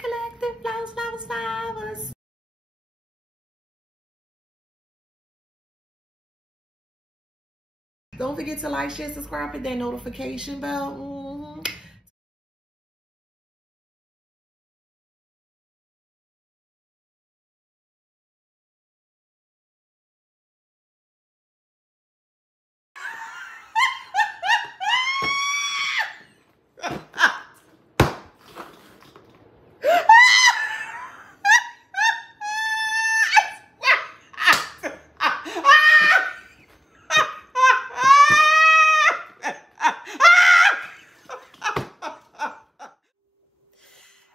Collective, flowers, flowers, flowers. Don't forget to like, share, subscribe, hit that notification bell.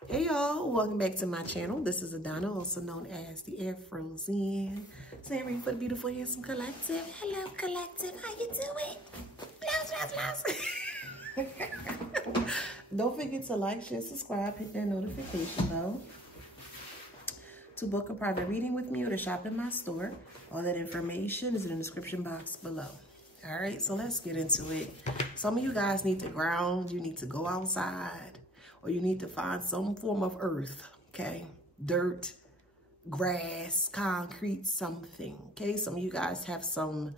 Hey y'all, welcome back to my channel. This is Adana, also known as the Afrozen. Say ready for the beautiful, handsome collective. Hello collective, how you doing? Don't forget to like, share, subscribe, hit that notification bell. To book a private reading with me or to shop in my store, all that information is in the description box below. All right, so let's get into it. Some of you guys need to ground, you need to go outside, or you need to find some form of earth, okay? Dirt, grass, concrete, something, okay? Some of you guys have some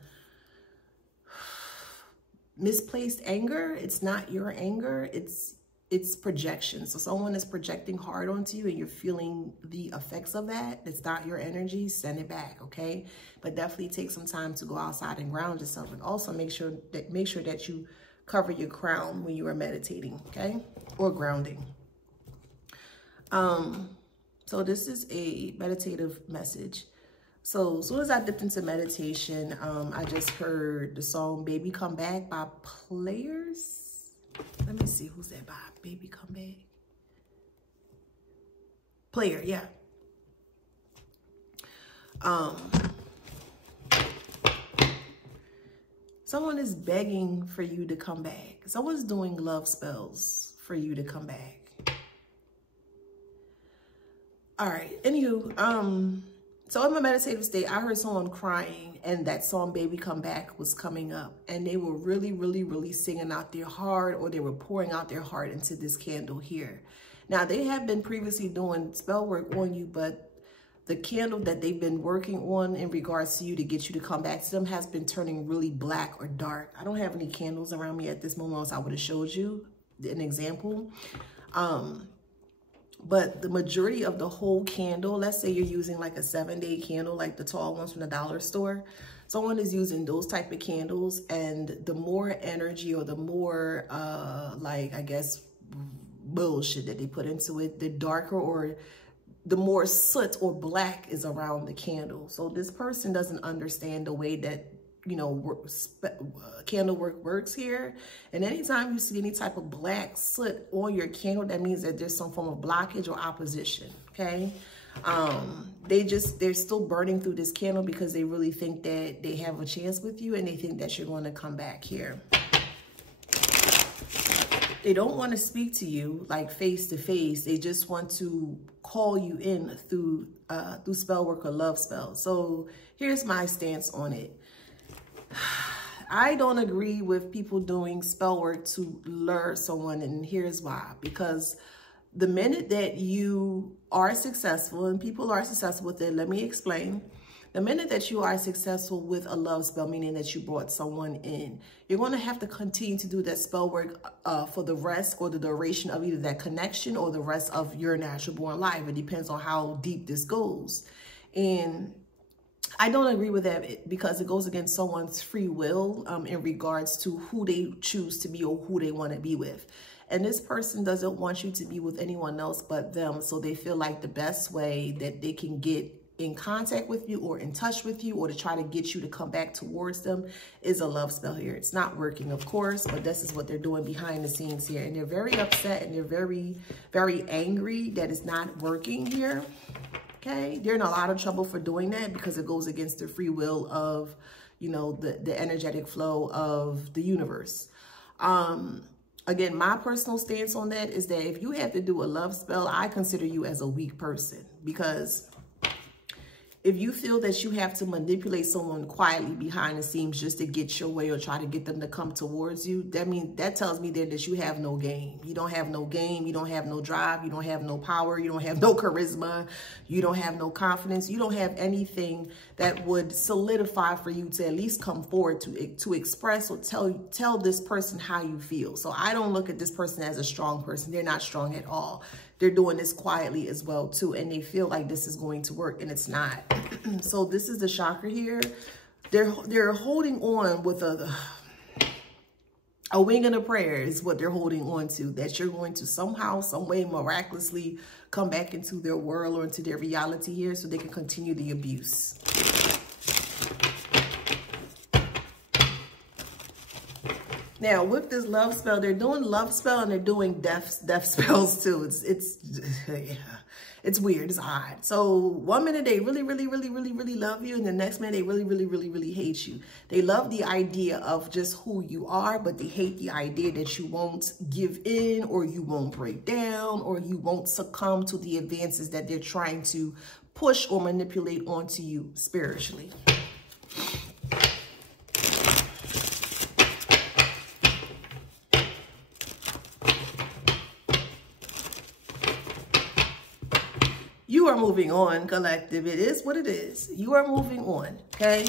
misplaced anger. It's not your anger, it's projection. So someone is projecting hard onto you and you're feeling the effects of that. It's not your energy, send it back, okay? But definitely take some time to go outside and ground yourself, and also make sure that you cover your crown when you are meditating, okay? Or grounding. So this is a meditative message. So as soon as I dipped into meditation, I just heard the song Baby Come Back by Players. Let me see, who's that by? Baby Come Back. Player, yeah. Someone is begging for you to come back. Someone's doing love spells for you to come back. All right, anywho, so in my meditative state, I heard someone crying, and that song Baby Come Back was coming up, and they were really, really, really singing out their heart, or they were pouring out their heart into this candle here. Now, they have been previously doing spell work on you, but the candle that they've been working on in regards to you to get you to come back to them has been turning really black or dark. I don't have any candles around me at this moment, else I would have showed you an example. But the majority of the whole candle, let's say you're using like a 7-day candle, like the tall ones from the dollar store. Someone is using those type of candles, and the more energy or the more, like, I guess, bullshit that they put into it, the darker or the more soot or black is around the candle. So this person doesn't understand the way that, you know, candle work works here. And anytime you see any type of black soot on your candle, that means that there's some form of blockage or opposition, okay? They're still burning through this candle because they really think that they have a chance with you, and they think that you're going to come back here. They don't want to speak to you like face to face. They just want to call you in through spell work or love spells. So here's my stance on it. I don't agree with people doing spell work to lure someone, and here's why. Because the minute that you are successful, and people are successful with it, let me explain. The minute that you are successful with a love spell, meaning that you brought someone in, you're going to have to continue to do that spell work for the rest or the duration of either that connection or the rest of your natural born life. It depends on how deep this goes. And I don't agree with that because it goes against someone's free will in regards to who they choose to be or who they want to be with. And this person doesn't want you to be with anyone else but them. So they feel like the best way that they can get in contact with you or in touch with you or to try to get you to come back towards them is a love spell here. It's not working, of course, but this is what they're doing behind the scenes here. And they're very upset and they're very, very angry that it's not working here. Okay, they're in a lot of trouble for doing that because it goes against the free will of, you know, the energetic flow of the universe. Again, my personal stance on that is that if you have to do a love spell, I consider you as a weak person, because If you feel that you have to manipulate someone quietly behind the scenes just to get your way or try to get them to come towards you, that tells me there that you have no game. You don't have no game. You don't have no drive. You don't have no power. You don't have no charisma. You don't have no confidence. You don't have anything that would solidify for you to at least come forward to express or tell this person how you feel. So I don't look at this person as a strong person. They're not strong at all. They're doing this quietly as well too, and they feel like this is going to work, and it's not. So this is the chakra here. They're holding on with a wing and a prayer is what they're holding on to, that you're going to somehow, some way, miraculously come back into their world or into their reality here so they can continue the abuse. Now, with this love spell, they're doing love spell and they're doing death spells too. It's weird. It's odd. So 1 minute they really love you, and the next minute they really hate you. They love the idea of just who you are, but they hate the idea that you won't give in, or you won't break down, or you won't succumb to the advances that they're trying to push or manipulate onto you spiritually. You are moving on, collective. It is what it is. You are moving on, okay?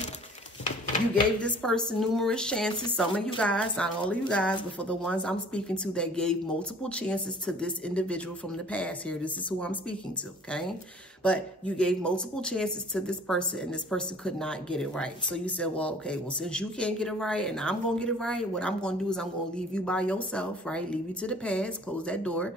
You gave this person numerous chances. Some of you guys, not all of you guys, but for the ones I'm speaking to that gave multiple chances to this individual from the past here. This is who I'm speaking to, okay? But you gave multiple chances to this person, and this person could not get it right. So you said, well, okay, well, since you can't get it right and I'm going to get it right, what I'm going to do is I'm going to leave you by yourself, right? Leave you to the past, close that door.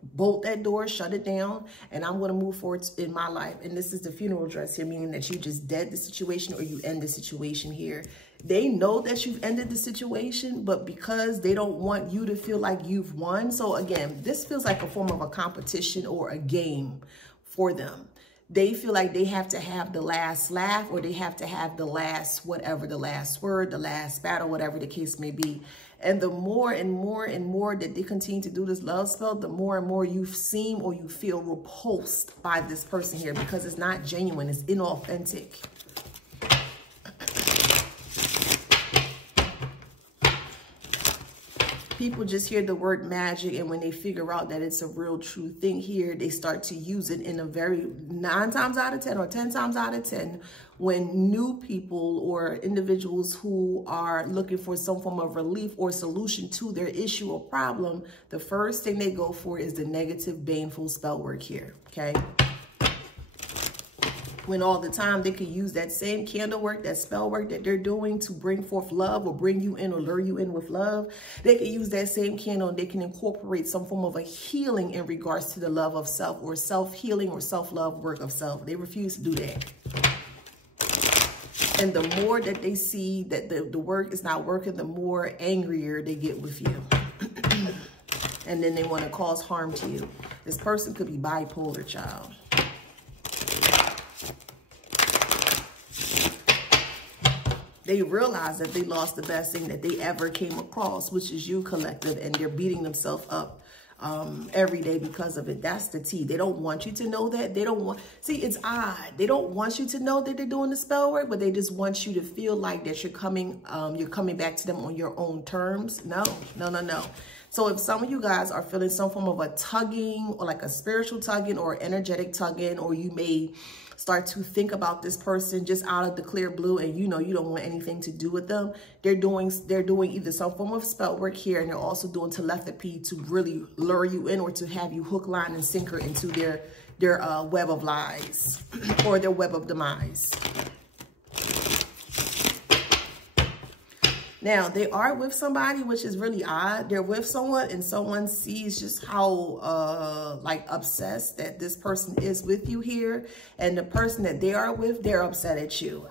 Bolt that door, shut it down, and I'm going to move forward in my life. And this is the funeral dress here, meaning that you just dead the situation or you end the situation here. They know that you've ended the situation, but because they don't want you to feel like you've won. So again, this feels like a form of a competition or a game for them. They feel like they have to have the last laugh, or they have to have the last, whatever, the last word, the last battle, whatever the case may be. And the more and more that they continue to do this love spell, the more and more you seem or you feel repulsed by this person here, because it's not genuine, it's inauthentic. People just hear the word magic, and when they figure out that it's a real true thing here, they start to use it in a very 9 times out of 10 or 10 times out of 10 when new people or individuals who are looking for some form of relief or solution to their issue or problem, the first thing they go for is the negative, baneful spell work here, okay? When all the time they could use that same candle work, that spell work that they're doing to bring forth love or bring you in or lure you in with love, they can use that same candle and they can incorporate some form of a healing in regards to the love of self or self-healing or self-love work of self. They refuse to do that. And the more that they see that the work is not working, the more angrier they get with you. And then they want to cause harm to you. This person could be bipolar, child. They realize that they lost the best thing that they ever came across, which is you, collective, and they're beating themselves up every day because of it. That's the tea. They don't want you to know that. They don't want, see, it's odd. They don't want you to know that they're doing the spell work, but they just want you to feel like that you're coming back to them on your own terms. No. So if some of you guys are feeling some form of a tugging or like a spiritual tugging or energetic tugging, or you may start to think about this person just out of the clear blue and you know you don't want anything to do with them, they're doing either some form of spell work here, and they're also doing telepathy to really lure you in or to have you hook, line, and sinker into their web of lies or their web of demise. Now, they are with somebody, which is really odd. They're with someone and someone sees just how like obsessed that this person is with you here. And the person that they are with, they're upset at you.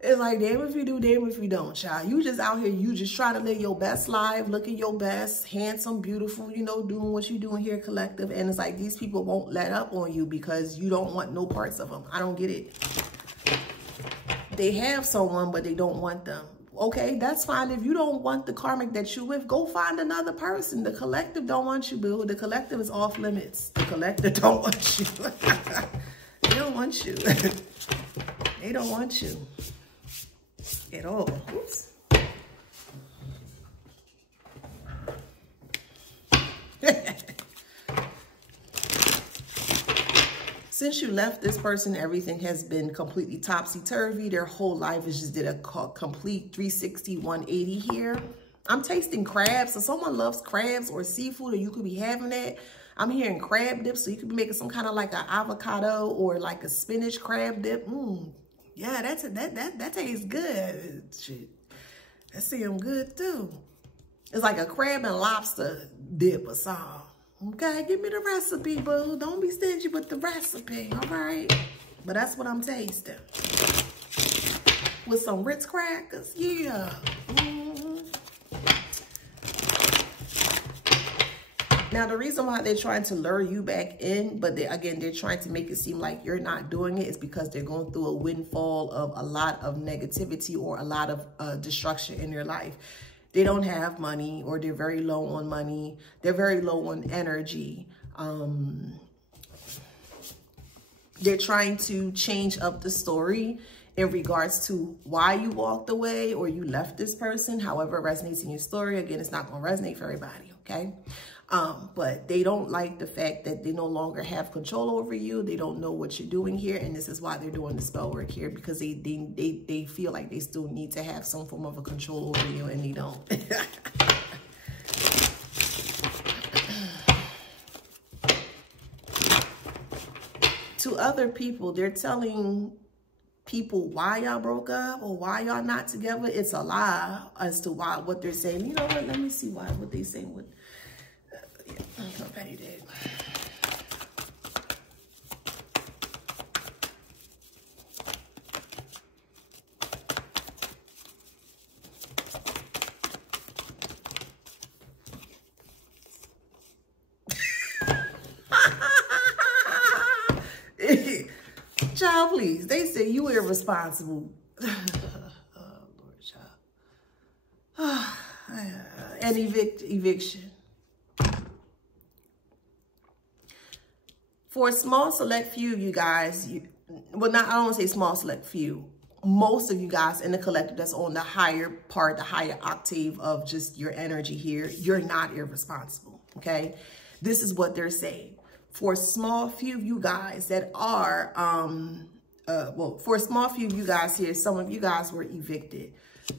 It's like, damn if you do, damn if you don't, child. You just out here, you just try to live your best life, looking your best, handsome, beautiful, you know, doing what you're doing here, collective. And it's like these people won't let up on you because you don't want no parts of them. I don't get it. They have someone, but they don't want them. Okay, that's fine. If you don't want the karmic that you're with, go find another person. The collective don't want you, boo. The collective is off limits. The collective don't want you. don't want you. They don't want you at all. Oops. Since you left this person, everything has been completely topsy-turvy. Their whole life is just did a complete 360, 180 here. I'm tasting crabs. So someone loves crabs or seafood, or you could be having that. I'm hearing crab dip, so you could be making some kind of like an avocado or like a spinach crab dip. Yeah, that tastes good. Shit, that seems good too. It's like a crab and lobster dip or something. Okay, give me the recipe, boo. Don't be stingy with the recipe, all right? But that's what I'm tasting. With some Ritz crackers, yeah. Now, the reason why they're trying to lure you back in, but again, they're trying to make it seem like you're not doing it, is because they're going through a windfall of a lot of negativity or a lot of destruction in their life. They don't have money, or they're very low on money. They're very low on energy. They're trying to change up the story in regards to why you walked away or you left this person. However it resonates in your story. Again, it's not going to resonate for everybody, okay? But they don't like the fact that they no longer have control over you. They don't know what you're doing here. And this is why they're doing the spell work here, because they feel like they still need to have some form of a control over you, and they don't. To other people, they're telling people why y'all broke up or why y'all not together. It's a lie as to why, what they're saying. You know what? Let me see what they saying with. I'm ready to. Child, please. They say you irresponsible. Oh, Lord, child. And eviction. For a small select few of you guys, I don't want to say small select few. Most of you guys in the collective that's on the higher part, the higher octave of just your energy here, you're not irresponsible, okay? This is what they're saying. For a small few of you guys that are, for a small few of you guys here, some of you guys were evicted.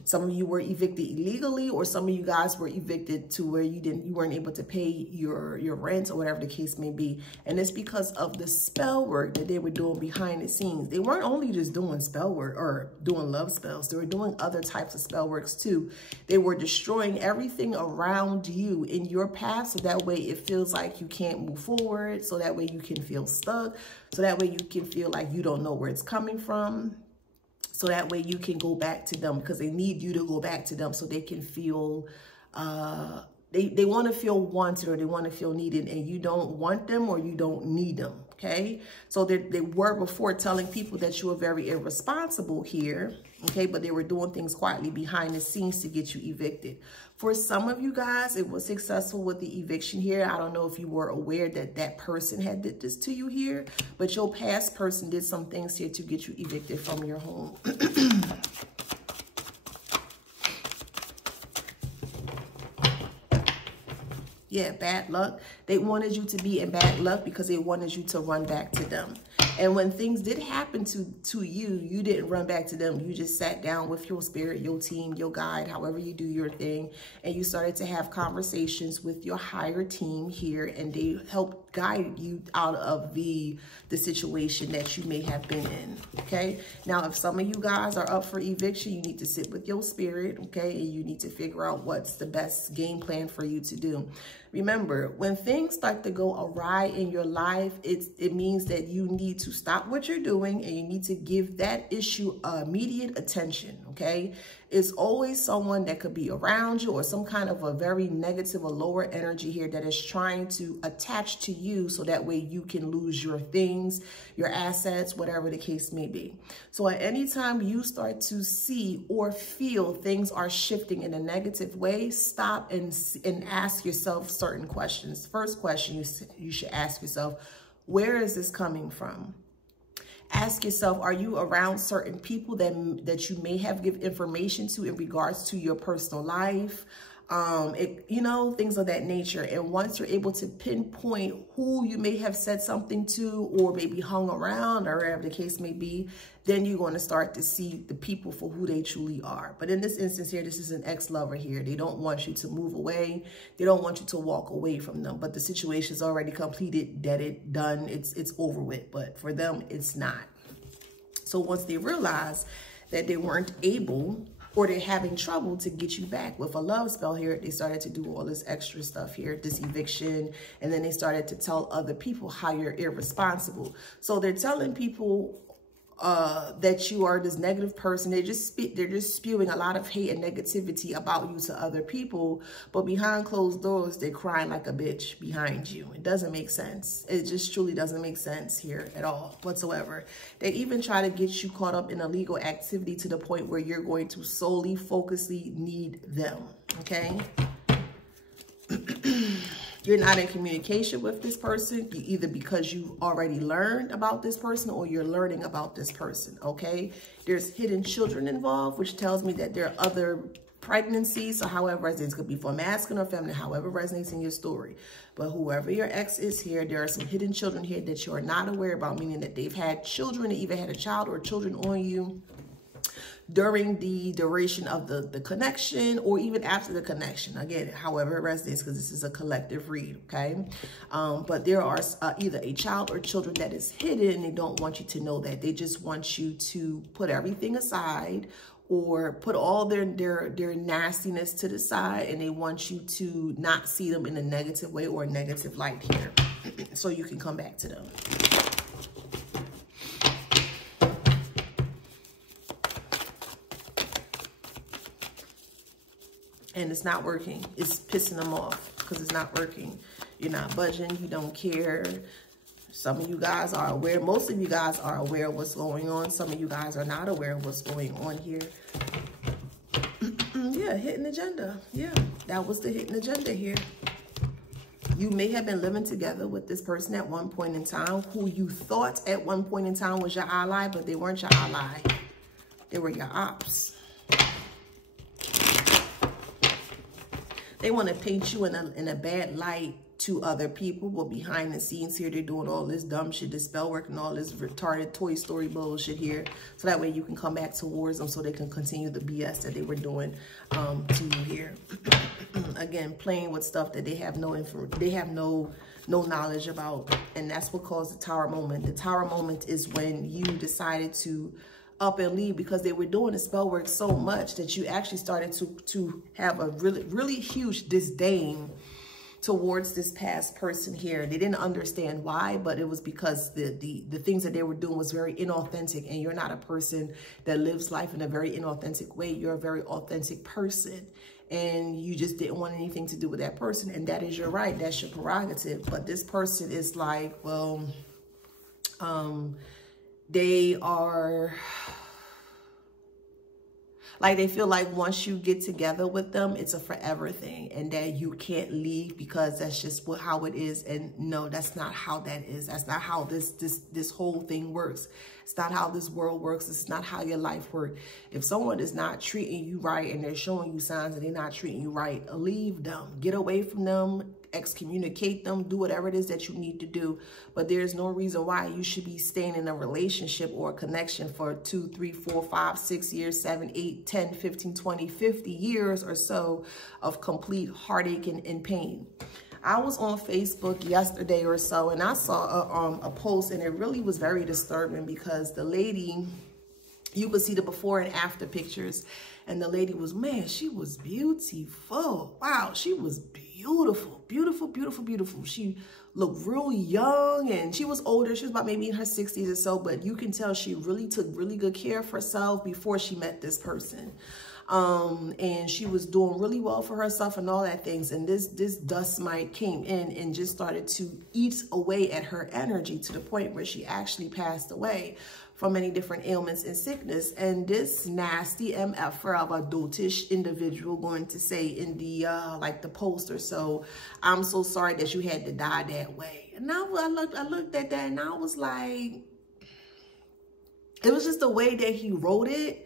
Some of you were evicted illegally, or some of you guys were evicted to where you weren't able to pay your rent or whatever the case may be. And it's because of the spell work that they were doing behind the scenes. They weren't only just doing spell work or doing love spells. They were doing other types of spell works too. They were destroying everything around you in your path, so that way it feels like you can't move forward, so that way you can feel stuck, so that way you can feel like you don't know where it's coming from. So that way you can go back to them, because they need you to go back to them so they can feel, they want to feel wanted, or they want to feel needed, and you don't want them or you don't need them, okay? So they were before telling people that you were very irresponsible here, okay? But they were doing things quietly behind the scenes to get you evicted. For some of you guys, it was successful with the eviction here. I don't know if you were aware that that person had did this to you here, but your past person did some things here to get you evicted from your home. Yeah, bad luck. They wanted you to be in bad luck because they wanted you to run back to them. And when things did happen to you, you didn't run back to them. You just sat down with your spirit, your team, your guide, however you do your thing. And you started to have conversations with your higher team here, and they helped guide you out of the situation that you may have been in, okay? Now, if some of you guys are up for eviction, you need to sit with your spirit, okay? And you need to figure out what's the best game plan for you to do. Remember, when things start to go awry in your life, it means that you need to stop what you're doing, and you need to give that issue immediate attention, okay? It's always someone that could be around you, or some kind of a very negative or lower energy here that is trying to attach to you, so that way you can lose your things, your assets, whatever the case may be. So at any time you start to see or feel things are shifting in a negative way, stop and ask yourself certain questions. First question you should ask yourself, where is this coming from? Ask yourself, are you around certain people that you may have give information to in regards to your personal life? You know, things of that nature. And once you're able to pinpoint who you may have said something to or maybe hung around or whatever the case may be, then you're going to start to see the people for who they truly are. But in this instance here, this is an ex-lover here. They don't want you to move away. They don't want you to walk away from them. But the situation is already completed, deaded, done. It's over with. But for them, it's not. So once they realize that they weren't able or they're having trouble to get you back with a love spell here, they started to do all this extra stuff here, this eviction, and then they started to tell other people how you're irresponsible. So they're telling people that you are this negative person. They're just spewing a lot of hate and negativity about you to other people, but behind closed doors, they're crying like a bitch behind you. It doesn't make sense. It just truly doesn't make sense here at all whatsoever. They even try to get you caught up in illegal activity to the point where you're going to solely, focusedly need them, okay? You're not in communication with this person, either because you already learned about this person or you're learning about this person, okay? There's hidden children involved, which tells me that there are other pregnancies. So however resonates, could be for masculine or feminine, however resonates in your story. But whoever your ex is here, there are some hidden children here that you are not aware about, meaning that they've had children, they either had a child or children on you during the duration of the connection or even after the connection. Again, however it resonates, because this is a collective read, okay? But there are either a child or children that is hidden, and they don't want you to know that. They just want you to put everything aside or put all their nastiness to the side, and they want you to not see them in a negative way or a negative light here so you can come back to them. And it's not working. It's pissing them off because it's not working. You're not budging. You don't care. Some of you guys are aware. Most of you guys are aware of what's going on. Some of you guys are not aware of what's going on here. Yeah, hidden agenda. Yeah, that was the hidden agenda here. You may have been living together with this person at one point in time who you thought at one point in time was your ally, but they weren't your ally. They were your ops. They want to paint you in a bad light to other people, but behind the scenes here, they're doing all this dumb shit, this spell work and all this retarded Toy Story bullshit here. So that way you can come back towards them so they can continue the BS that they were doing to you here. Again, playing with stuff that they have no knowledge about. And that's what caused the Tower moment. The Tower moment is when you decided to up and leave because they were doing the spell work so much that you actually started to have a really huge disdain towards this past person here. They didn't understand why, but it was because the things that they were doing was very inauthentic, and you're not a person that lives life in a very inauthentic way. You're a very authentic person, and you just didn't want anything to do with that person, and that is your right. That's your prerogative. But this person is like, well, they are like, they feel like once you get together with them, it's a forever thing and that you can't leave because that's just how it is. And no, that's not how that is. That's not how this whole thing works. It's not how this world works. It's not how your life works. If someone is not treating you right and they're showing you signs that they're not treating you right, leave them. Get away from them. Excommunicate them. Do whatever it is that you need to do. But there's no reason why you should be staying in a relationship or a connection for 2, 3, 4, 5, 6 years, 7, 8, 10, 15, 20, 50 years or so of complete heartache and pain. I was on Facebook yesterday or so, and I saw a post, and it really was very disturbing because the lady, you could see the before and after pictures, and the lady was, man, she was beautiful. Wow, she was beautiful, beautiful, beautiful, beautiful. She looked real young, and she was older. She was about maybe in her 60s or so, but you can tell she really took really good care of herself before she met this person. And she was doing really well for herself and all that things. And this dust mite came in and just started to eat away at her energy to the point where she actually passed away from many different ailments and sickness. And this nasty MF of a dotish individual going to say in the like the post or so, I'm so sorry that you had to die that way. And now I looked at that and I was like, It was just the way that he wrote it.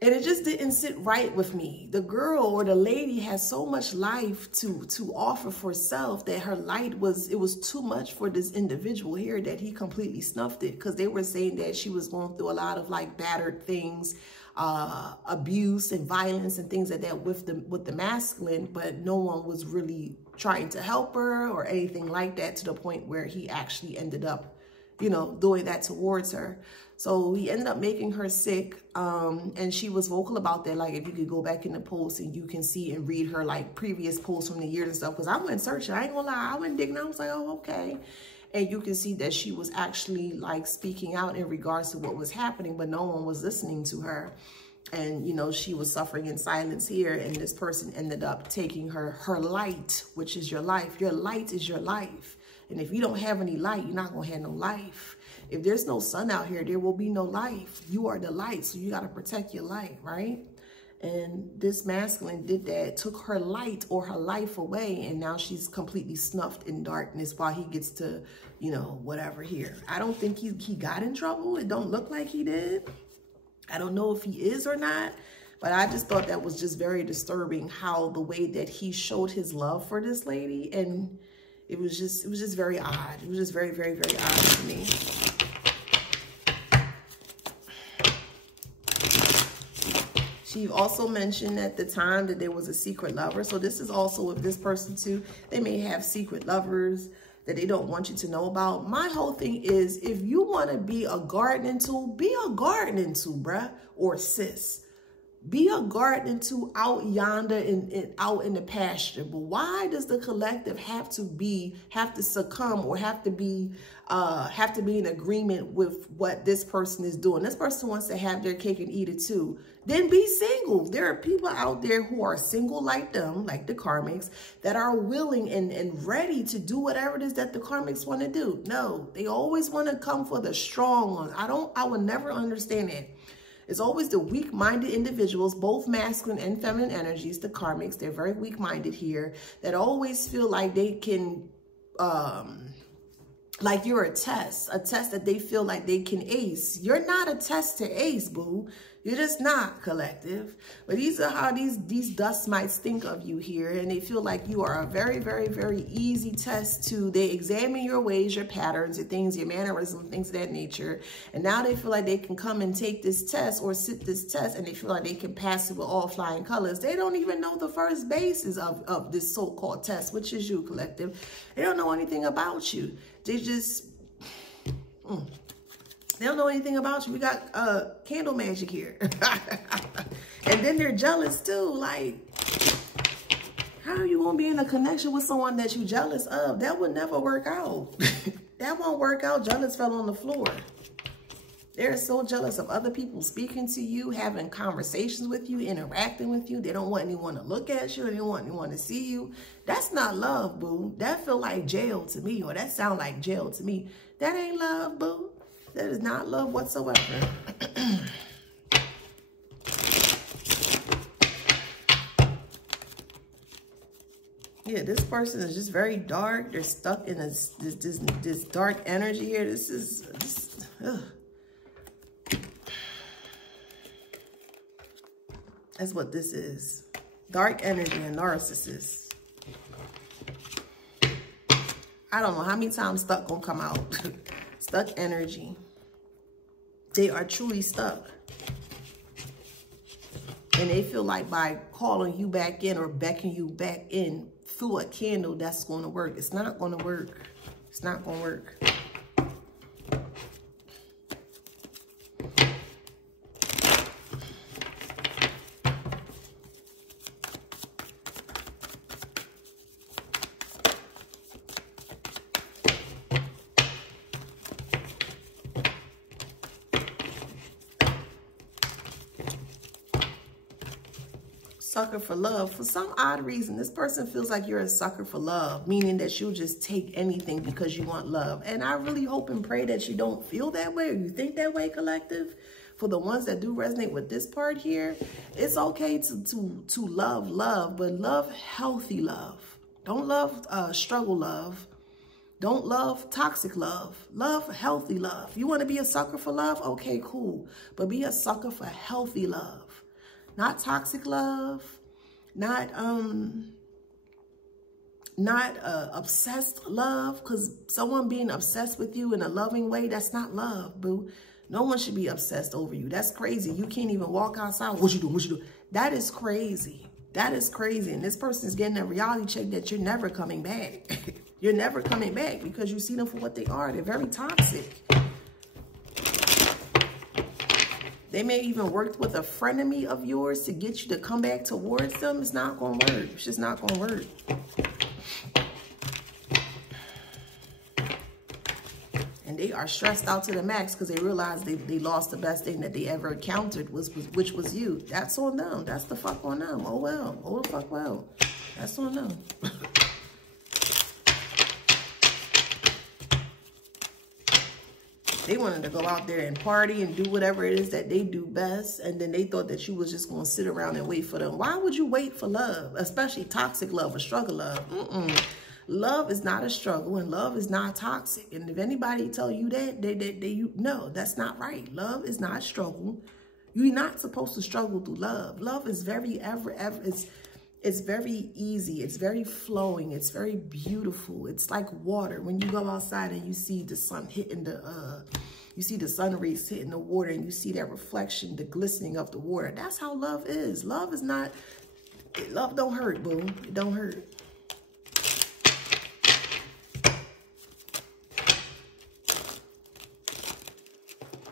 And it just didn't sit right with me. The girl or the lady has so much life to offer for self that her light was too much for this individual here, that he completely snuffed it. Because they were saying that she was going through a lot of like battered things, abuse and violence and things like that with the masculine, but no one was really trying to help her or anything like that, to the point where he actually ended up, you know, doing that towards her. So he ended up making her sick, and she was vocal about that. Like, if you could go back in the posts and you can see and read her like previous posts from the years and stuff, because I went searching, I ain't gonna lie, I went digging, I was like, oh, okay. And you can see that she was actually like speaking out in regards to what was happening, but no one was listening to her. And, you know, she was suffering in silence here, and this person ended up taking her light, which is your life. Your light is your life. And if you don't have any light, you're not going to have no life. If there's no sun out here, there will be no life. You are the light, so you got to protect your light, right? And this masculine did that, took her light or her life away, and now she's completely snuffed in darkness while he gets to, you know, whatever here. I don't think he got in trouble. It don't look like he did. I don't know if he is or not, but I just thought that was just very disturbing, how the way that he showed his love for this lady. And it was just very odd. It was just very, very, very odd to me. She also mentioned at the time that there was a secret lover. So this is also with this person too. They may have secret lovers that they don't want you to know about. My whole thing is, if you want to be a gardening tool, be a gardening tool, bruh, or sis. Be a gardening tool out yonder and out in the pasture. But why does the collective have to succumb or have to be in agreement with what this person is doing? This person wants to have their cake and eat it too. Then be single. There are people out there who are single like them, like the karmics, that are willing and ready to do whatever it is that the karmics want to do. No, they always want to come for the strong ones. I would never understand it. It's always the weak-minded individuals, both masculine and feminine energies, the karmics. They're very weak-minded here, that always feel like they can, like you're a test that they feel like they can ace. You're not a test to ace, boo. You're just not, collective. But these are how these dust mites think of you here, and they feel like you are a very, very, very easy test to. They examine your ways, your patterns, your things, your mannerisms, things of that nature. And now they feel like they can come and take this test or sit this test, and they feel like they can pass it with all flying colors. They don't even know the first basis of this so-called test, which is you, collective. They don't know anything about you. They just... They don't know anything about you. We got candle magic here. And then they're jealous too. Like, how are you going to be in a connection with someone that you're jealous of? That would never work out. That won't work out. Jealous fell on the floor. They're so jealous of other people speaking to you, having conversations with you, interacting with you. They don't want anyone to look at you. They don't want anyone to see you. That's not love, boo. That feel like jail to me, or that sound like jail to me. That ain't love, boo. That is not love whatsoever. Yeah, this person is just very dark. They're stuck in this dark energy here. That's what this is. Dark energy and narcissist. I don't know how many times stuck gonna come out. Stuck energy. They are truly stuck. And they feel like by calling you back in or beckoning you back in through a candle, that's going to work. It's not going to work. It's not going to work. Sucker for love. For some odd reason, this person feels like you're a sucker for love, meaning that you'll just take anything because you want love. And I really hope and pray that you don't feel that way or you think that way, collective. For the ones that do resonate with this part here, it's okay to love, but love healthy love. Don't love struggle love. Don't love toxic love. Love healthy love. You want to be a sucker for love? Okay, cool. But be a sucker for healthy love. Not toxic love. Not obsessed love. Because someone being obsessed with you in a loving way, that's not love, boo. No one should be obsessed over you. That's crazy. You can't even walk outside. What you doing? What you doing? That is crazy. That is crazy. And this person is getting a reality check that you're never coming back. You're never coming back because you see them for what they are. They're very toxic. They may even work with a frenemy of yours to get you to come back towards them. It's not going to work. It's just not going to work. And they are stressed out to the max because they realize they lost the best thing that they ever encountered, which was you. That's on them. That's the fuck on them. Oh, well. Oh, the fuck well. That's on them. They wanted to go out there and party and do whatever it is that they do best. And then they thought that you was just going to sit around and wait for them. Why would you wait for love? Especially toxic love or struggle love. Love is not a struggle and love is not toxic. And if anybody tell you that, no, that's not right. Love is not struggle. You're not supposed to struggle through love. Love is very, it's very easy. It's very flowing. It's very beautiful. It's like water. When you go outside and you see the sun hitting you see the sun rays hitting the water and you see that reflection, the glistening of the water. That's how love is. Love is not, love don't hurt, boo. It don't hurt.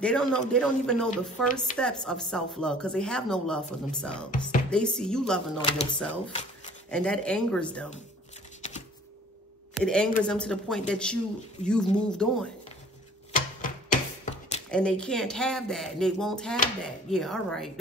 They don't even know the first steps of self-love because they have no love for themselves. They see you loving on yourself and that angers them. It angers them to the point that you've moved on. And they can't have that. And they won't have that. Yeah, all right.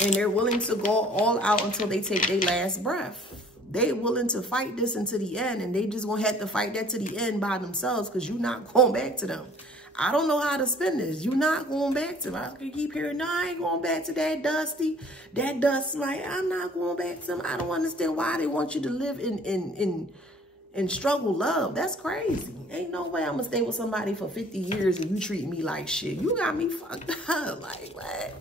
And they're willing to go all out until they take their last breath. They're willing to fight this until the end, and they just gonna have to fight that to the end by themselves because you're not going back to them. I don't know how to spin this. You're not going back to them. I keep hearing, no, I ain't going back to that Dusty. That Dust, like, I'm not going back to them. I don't understand why they want you to live in struggle love. That's crazy. Ain't no way I'm gonna stay with somebody for 50 years and you treat me like shit. You got me fucked up. Like, what?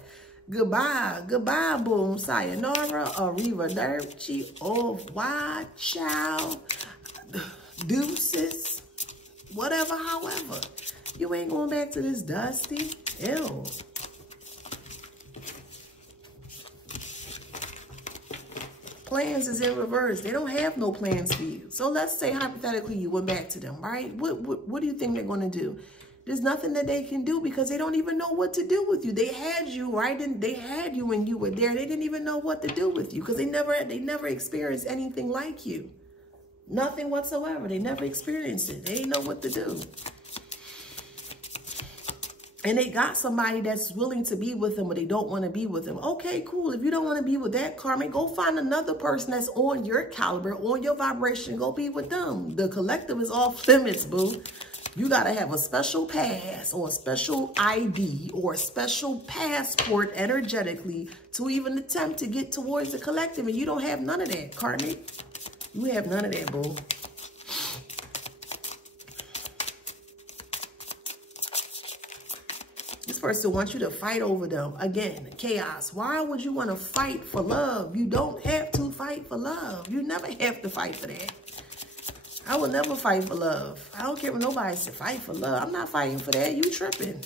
Goodbye. Goodbye, boom. Sayonara, arrivederci, au revoir, ciao, deuces, whatever, however. You ain't going back to this Dusty. Ew. Plans is in reverse. They don't have no plans for you. So let's say hypothetically you went back to them, right? What do you think they're going to do? There's nothing that they can do because they don't even know what to do with you. They had you, right? And they had you when you were there. They didn't even know what to do with you because they never experienced anything like you. Nothing whatsoever. They never experienced it. They didn't know what to do. And they got somebody that's willing to be with them, but they don't want to be with them. Okay, cool. If you don't want to be with that karmic, go find another person that's on your caliber, on your vibration. Go be with them. The collective is off limits, boo. You got to have a special pass or a special ID or a special passport energetically to even attempt to get towards the collective. And you don't have none of that, karmic. You have none of that, boo. This person wants you to fight over them. Again, chaos. Why would you want to fight for love? You don't have to fight for love. You never have to fight for that. I will never fight for love. I don't care what nobody said, fight for love. I'm not fighting for that. You tripping.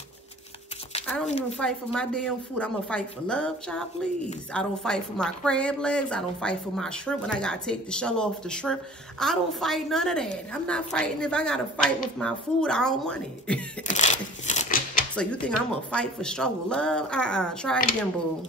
I don't even fight for my damn food. I'm going to fight for love, child, please. I don't fight for my crab legs. I don't fight for my shrimp when I got to take the shell off the shrimp. I don't fight none of that. I'm not fighting. If I got to fight with my food, I don't want it. So you think I'm going to fight for struggle love? Try again, boo.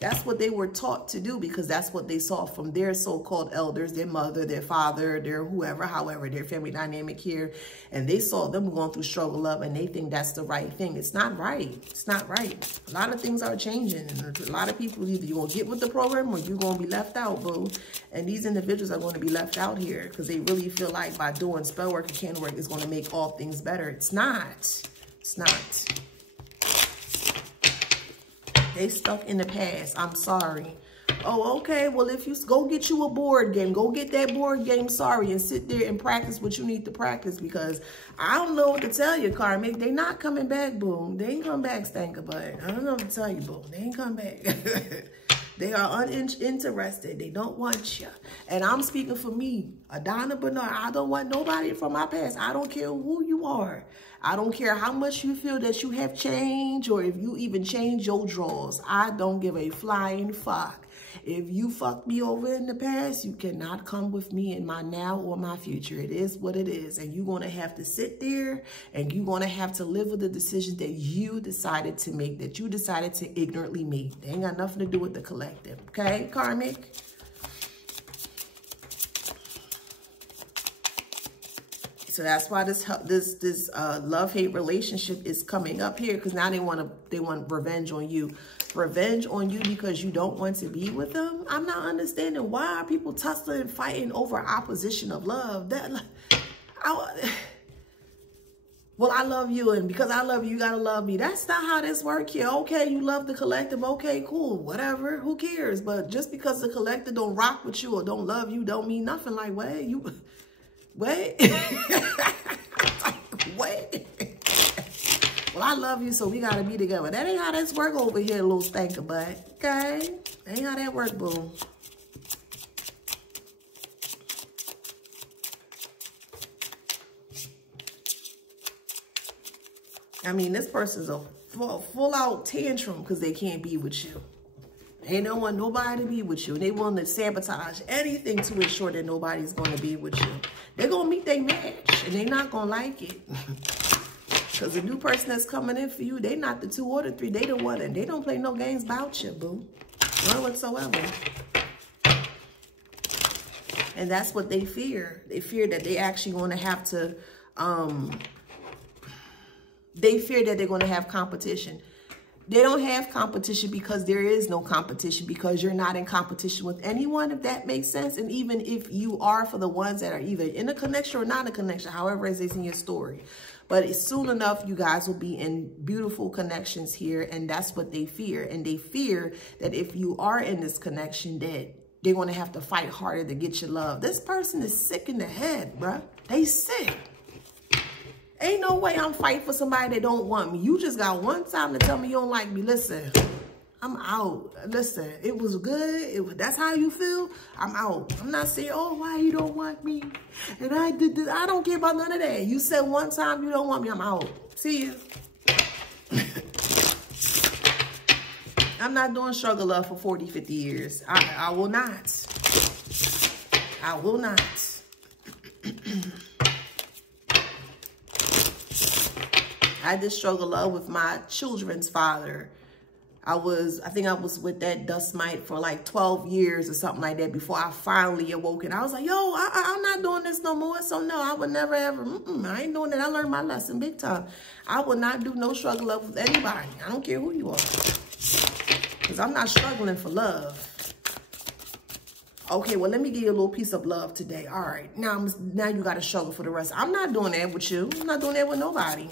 That's what they were taught to do because that's what they saw from their so-called elders, their mother, their father, their whoever, however, their family dynamic here. And they saw them going through struggle love and they think that's the right thing. It's not right. It's not right. A lot of things are changing. And a lot of people, either you're going to get with the program or you're going to be left out, boo. And these individuals are going to be left out here because they really feel like by doing spell work and candle work is going to make all things better. It's not. It's not. They stuck in the past. I'm sorry. Oh, okay. Well, if you go get you a board game, go get that board game, sorry, and sit there and practice what you need to practice, because I don't know what to tell you, Karmic. They not coming back, boom. They ain't come back, Stanker Butt. I don't know what to tell you, boom. They ain't come back. They are uninterested. They don't want you. And I'm speaking for me, Adana Bernard. I don't want nobody from my past. I don't care who you are. I don't care how much you feel that you have changed, or if you even change your draws. I don't give a flying fuck. If you fucked me over in the past, you cannot come with me in my now or my future. It is what it is. And you're going to have to sit there, and you're going to have to live with the decisions that you decided to make, that you decided to ignorantly make. They ain't got nothing to do with the collective. Okay, Karmic? So that's why this love-hate relationship is coming up here, because now they want revenge on you. Revenge on you because you don't want to be with them. I'm not understanding, why are people tussling and fighting over opposition of love? Well, I love you, and because I love you, you gotta love me. That's not how this works here. Okay, you love the collective. Okay, cool, whatever. Who cares? But just because the collective don't rock with you or don't love you, don't mean nothing. Like, wait, wait. Well, I love you, so we gotta be together. That ain't how this work over here, little Stanker Butt. Okay? Ain't how that work, boo. I mean, this person's a full-out tantrum because they can't be with you. Ain't no one, nobody to be with you. And they want to sabotage anything to ensure that nobody's going to be with you. They're going to meet their match, and they're not going to like it. Because the new person that's coming in for you, they not the 2 or the 3. They the 1, and they don't play no games about you, boo. None whatsoever. And that's what they fear. They fear that they actually want to have to, they fear that they're going to have competition. They don't have competition because there is no competition, because you're not in competition with anyone, if that makes sense. And even if you are, for the ones that are either in a connection or not a connection, however it is in your story. But soon enough, you guys will be in beautiful connections here, and that's what they fear. And they fear that if you are in this connection, that they're going to have to fight harder to get your love. This person is sick in the head, bruh. They sick. Ain't no way I'm fighting for somebody that don't want me. You just got one time to tell me you don't like me. Listen, I'm out. Listen, it was good. That's how you feel. I'm out. I'm not saying, oh, why you don't want me? And I did this. I don't care about none of that. You said one time you don't want me. I'm out. See you. I'm not doing struggle love for 40, 50 years. I will not. I will not. I did struggle love with my children's father. I think I was with that dust mite for like 12 years or something like that before I finally awoke. And I was like, yo, I'm not doing this no more. So no, I would never ever, I ain't doing that. I learned my lesson big time. I would not do no struggle love with anybody. I don't care who you are. Because I'm not struggling for love. Okay, well, let me give you a little piece of love today. All right, now you got to struggle for the rest. I'm not doing that with you. I'm not doing that with nobody.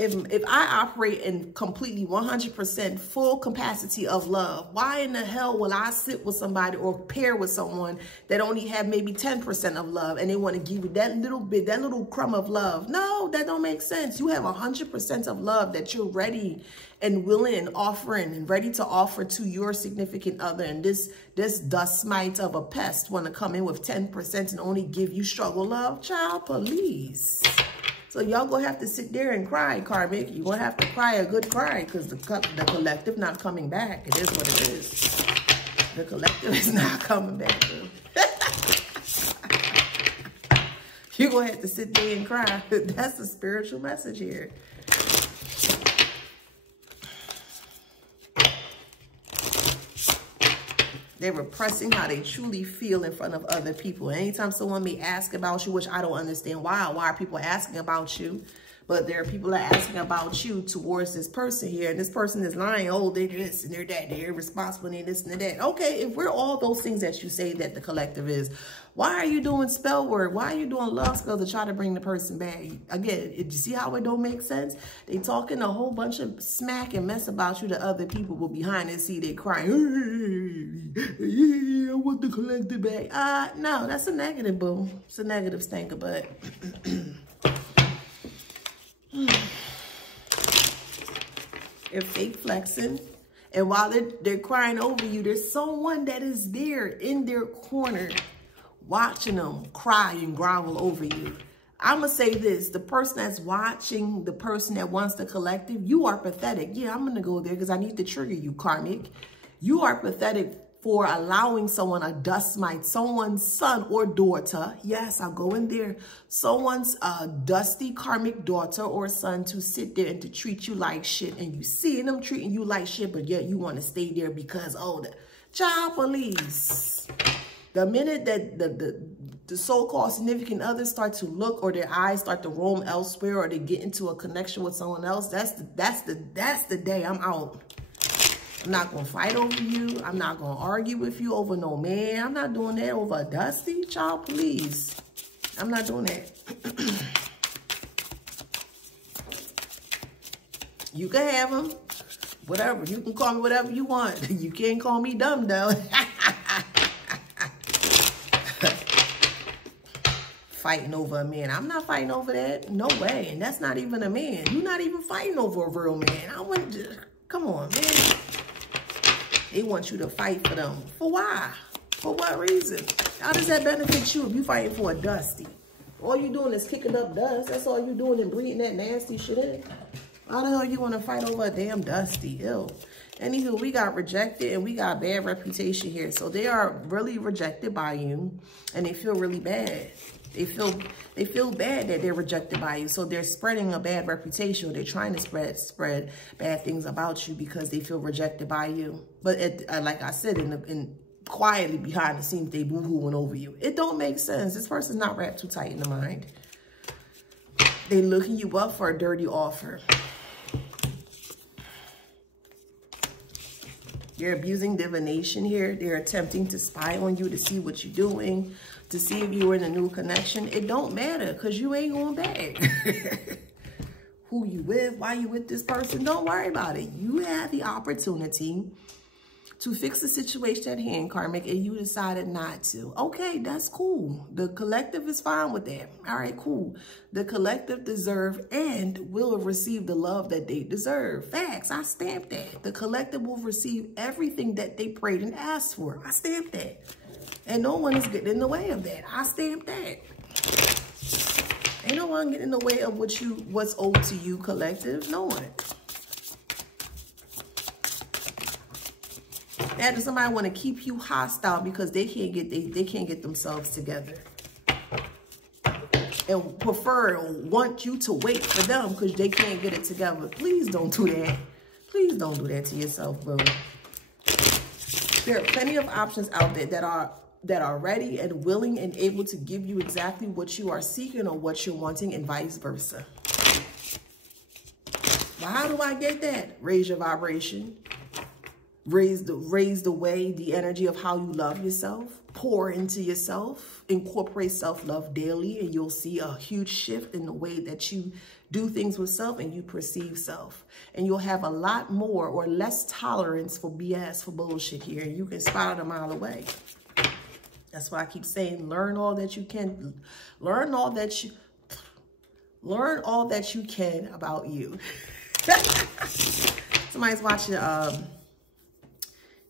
If I operate in completely 100% full capacity of love, why in the hell will I sit with somebody or pair with someone that only have maybe 10% of love, and they want to give you that little bit, that little crumb of love? No, that don't make sense. You have 100% of love that you're ready and willing and offering and ready to offer to your significant other. And this dust mite of a pest want to come in with 10% and only give you struggle love? Child, please. So y'all gonna have to sit there and cry, Karmic. You're gonna have to cry a good cry, because the collective not coming back. It is what it is. The collective is not coming back. You're gonna have to sit there and cry. That's the spiritual message here. They're repressing how they truly feel in front of other people. Anytime someone may ask about you, which I don't understand why are people asking about you? But there are people that are asking about you towards this person here. And this person is lying. Oh, they're this and they're that. They're irresponsible and this and that. Okay, if we're all those things that you say that the collective is, why are you doing spell work? Why are you doing love spells to try to bring the person back? Again, you see how it don't make sense? They talking a whole bunch of smack and mess about you to other people, but behind it, see they crying. Yeah, I want the collective back. No, that's a negative, boo. It's a negative stinker, but... They're fake flexing, and while they're crying over you, there's someone that is there in their corner watching them cry and grovel over you. I'm gonna say this: the person that's watching the person that wants the collective, you are pathetic. Yeah, I'm gonna go there because I need to trigger you, karmic. You are pathetic for allowing someone, a dust mite, someone's son or daughter, yes, I'll go in there, someone's dusty karmic daughter or son to sit there and to treat you like shit, and you seeing them treating you like shit, but yet you want to stay there because, oh, the child police. The minute that the so-called significant others start to look, or their eyes start to roam elsewhere, or they get into a connection with someone else, that's the day I'm out. I'm not going to fight over you. I'm not going to argue with you over no man. I'm not doing that over a dusty child, please. I'm not doing that. You can have them. Whatever. You can call me whatever you want. You can't call me dumb, though. Fighting over a man. I'm not fighting over that. No way. And that's not even a man. You're not even fighting over a real man. I wouldn't just... Come on, man. They want you to fight for them. For why? For what reason? How does that benefit you if you fighting for a dusty? All you doing is kicking up dust. That's all you doing and breathing that nasty shit in. How the hell you want to fight over a damn dusty? Ew. Anywho, we got rejected and we got bad reputation here. So they are really rejected by you and they feel really bad. They feel bad that they're rejected by you. So they're spreading a bad reputation. They're trying to spread bad things about you because they feel rejected by you. But like I said, in quietly behind the scenes, they boo-hooing over you. It don't make sense. This person's not wrapped too tight in the mind. They looking you up for a dirty offer. You're abusing divination here. They're attempting to spy on you to see what you're doing, to see if you're in a new connection. It don't matter because you ain't going back. Who you with, why you with this person, don't worry about it. You have the opportunity to fix the situation at hand, karmic, and you decided not to. Okay, that's cool. The collective is fine with that. All right, cool. The collective deserve and will receive the love that they deserve. Facts, I stamp that. The collective will receive everything that they prayed and asked for. I stamp that. And no one is getting in the way of that. I stamp that. Ain't no one getting in the way of what's owed to you, collective. No one. Now, does somebody want to keep you hostile because they can't get themselves together, and want you to wait for them because they can't get it together? Please don't do that. Please don't do that to yourself, bro. There are plenty of options out there that are ready and willing and able to give you exactly what you are seeking or what you're wanting, and vice versa. Well, how do I get that? Raise your vibration. Raise the way, the energy of how you love yourself. Pour into yourself. Incorporate self-love daily, and you'll see a huge shift in the way that you do things with self and you perceive self. And you'll have a lot more or less tolerance for BS, for bullshit here. And you can spot it a mile away. That's why I keep saying, learn all that you can. Learn all that you can about you. Somebody's watching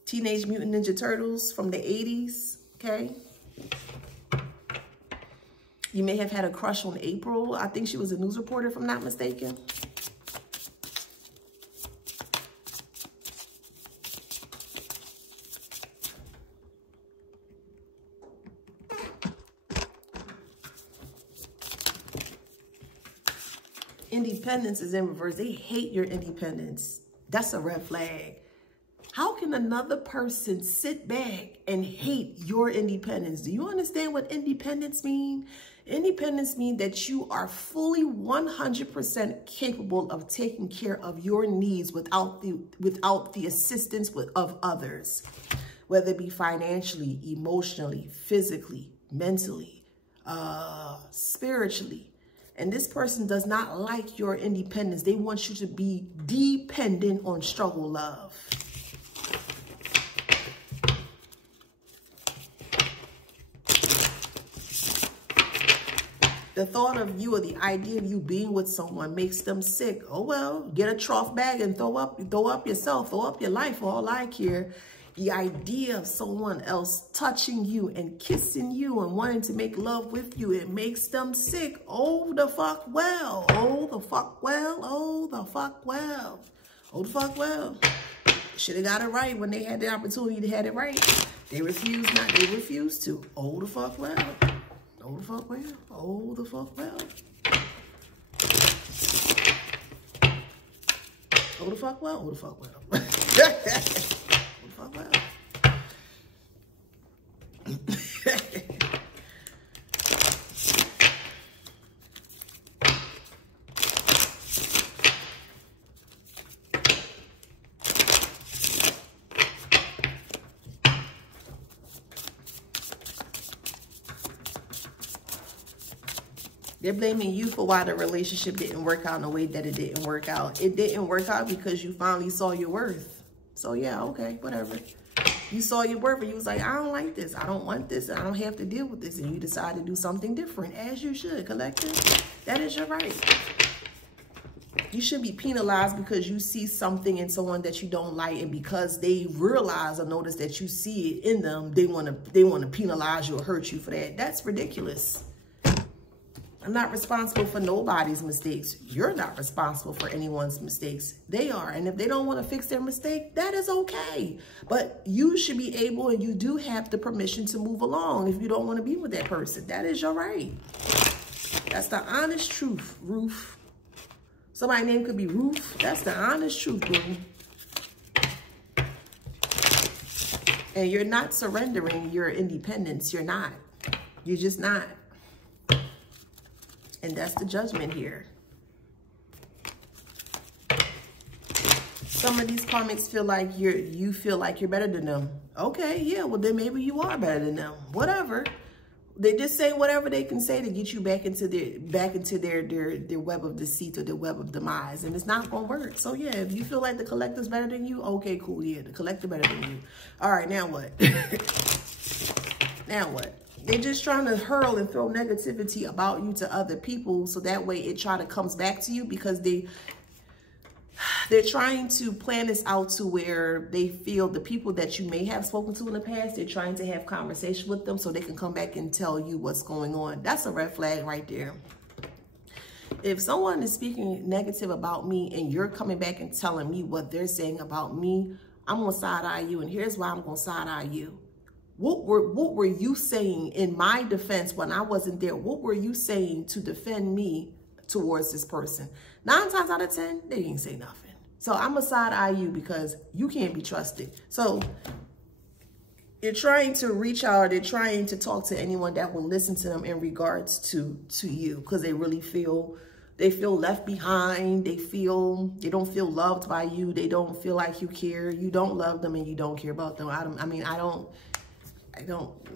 Teenage Mutant Ninja Turtles from the 80s, okay? You may have had a crush on April. I think she was a news reporter, if I'm not mistaken. Independence is in reverse. They hate your independence. That's a red flag. How can another person sit back and hate your independence? Do you understand what independence means? Independence means that you are fully 100% capable of taking care of your needs without the assistance of others, whether it be financially, emotionally, physically, mentally, spiritually. And this person does not like your independence. They want you to be dependent on struggle love. The thought of you or the idea of you being with someone makes them sick. Oh, well, get a trough bag and throw up yourself, throw up your life for all I care. The idea of someone else touching you and kissing you and wanting to make love with you, it makes them sick. Oh, the fuck well. Oh, the fuck well. Oh, the fuck well. Oh, the fuck well. Should have got it right when they had the opportunity to have it right. They refused not. They refused to. Oh, the fuck well. Oh, the fuck well. Oh, the fuck well. Oh, the fuck well. Oh, the fuck well. Oh, the fuck well. They're blaming you for why the relationship didn't work out in the way that it didn't work out. It didn't work out because you finally saw your worth. So yeah, okay, whatever. You saw your worth and you was like, I don't like this. I don't want this. I don't have to deal with this. And you decide to do something different, as you should, collective. That is your right. You should be penalized because you see something in someone that you don't like, and because they realize or notice that you see it in them, they want to penalize you or hurt you for that. That's ridiculous. I'm not responsible for nobody's mistakes. You're not responsible for anyone's mistakes. They are. And if they don't want to fix their mistake, that is okay. But you should be able, and you do have the permission to move along if you don't want to be with that person. That is your right. That's the honest truth, Ruth. Somebody's name could be Ruth. That's the honest truth, boo. And you're not surrendering your independence. You're not. You're just not. And that's the judgment here. Some of these karmics feel like you feel like you're better than them. Okay, yeah, well then maybe you are better than them. Whatever. They just say whatever they can say to get you back into their web of deceit or their web of demise, and it's not gonna work. So yeah, if you feel like the collective's better than you, okay, cool, yeah, the collective better than you. All right, now what? Now what? They're just trying to hurl and throw negativity about you to other people, so that way it comes back to you, because they're trying to plan this out to where they feel the people that you may have spoken to in the past, they're trying to have conversation with them so they can come back and tell you what's going on. That's a red flag right there. If someone is speaking negative about me and you're coming back and telling me what they're saying about me, I'm going to side-eye you, and here's why I'm going to side-eye you. What were you saying in my defense when I wasn't there? What were you saying to defend me towards this person? 9 times out of 10, they didn't say nothing. So I'm a side-eye you because you can't be trusted. So they're trying to reach out. They're trying to talk to anyone that will listen to them in regards to you, because they really feel left behind. They don't feel loved by you. They don't feel like you care. You don't love them and you don't care about them. I don't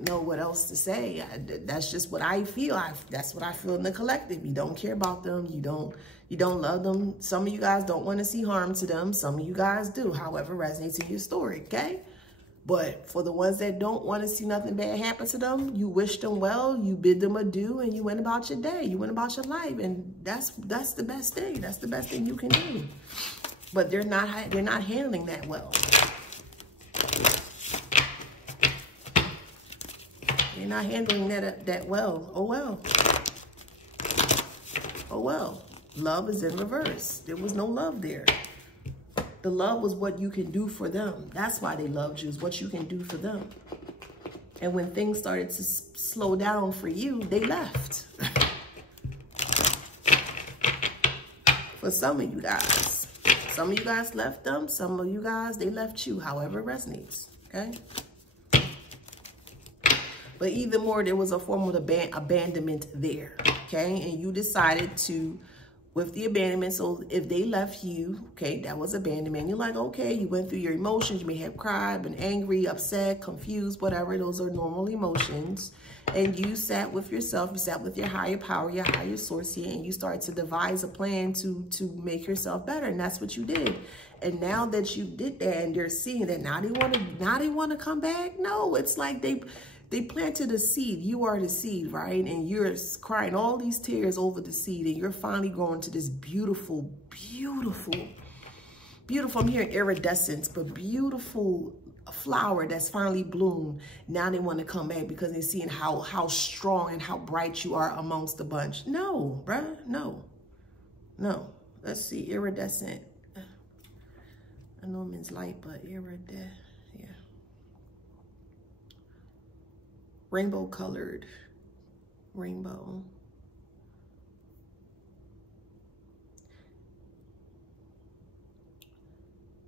know what else to say. That's just what I feel. That's what I feel in the collective. You don't care about them. You don't love them. Some of you guys don't want to see harm to them. Some of you guys do, however resonates in your story, okay? But for the ones that don't want to see nothing bad happen to them, you wish them well, you bid them adieu, and you went about your day. You went about your life, and that's the best thing. That's the best thing you can do. But they're not handling that well. They're not handling that well. Oh well. Oh well. Love is in reverse. There was no love there. The love was what you can do for them. That's why they loved you, is what you can do for them. And when things started to slow down for you, they left. For some of you guys. Some of you guys left them. Some of you guys, they left you, however it resonates. Okay? But either more, there was a form of abandonment there, okay? And you decided to, with the abandonment, so if they left you, okay, that was abandonment. You're like, okay, you went through your emotions. You may have cried, been angry, upset, confused, whatever. Those are normal emotions. And you sat with yourself, you sat with your higher power, your higher source here, and you started to devise a plan to make yourself better. And that's what you did. And now that you did that and they're seeing that now they want to come back. No, it's like they planted a seed. You are the seed, right? And you're crying all these tears over the seed, and you're finally growing to this beautiful, beautiful, beautiful, I'm hearing iridescence, but beautiful flower that's finally bloomed. Now they want to come back because they're seeing how strong and how bright you are amongst the bunch. No, bruh, no. Let's see, iridescent. I know it means light, but iridescent, yeah. Rainbow colored, rainbow.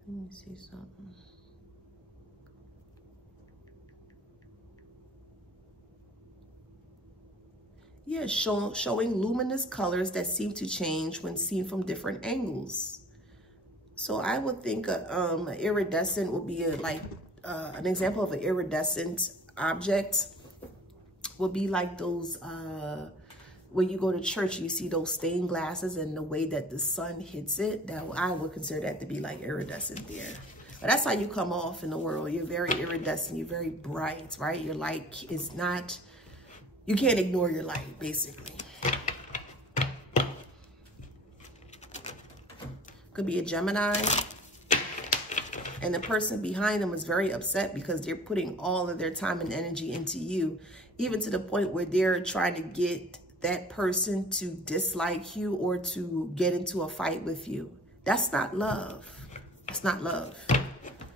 Let me see something. Yeah, showing luminous colors that seem to change when seen from different angles. So I would think iridescent would be an example of an iridescent object would be like those, when you go to church, you see those stained glasses and the way that the sun hits it, that I would consider that to be like iridescent there. But that's how you come off in the world. You're very iridescent, you're very bright, right? Your light is not, you can't ignore your light, basically. Could be a Gemini. And the person behind them is very upset because they're putting all of their time and energy into you, even to the point where they're trying to get that person to dislike you or to get into a fight with you. That's not love. That's not love.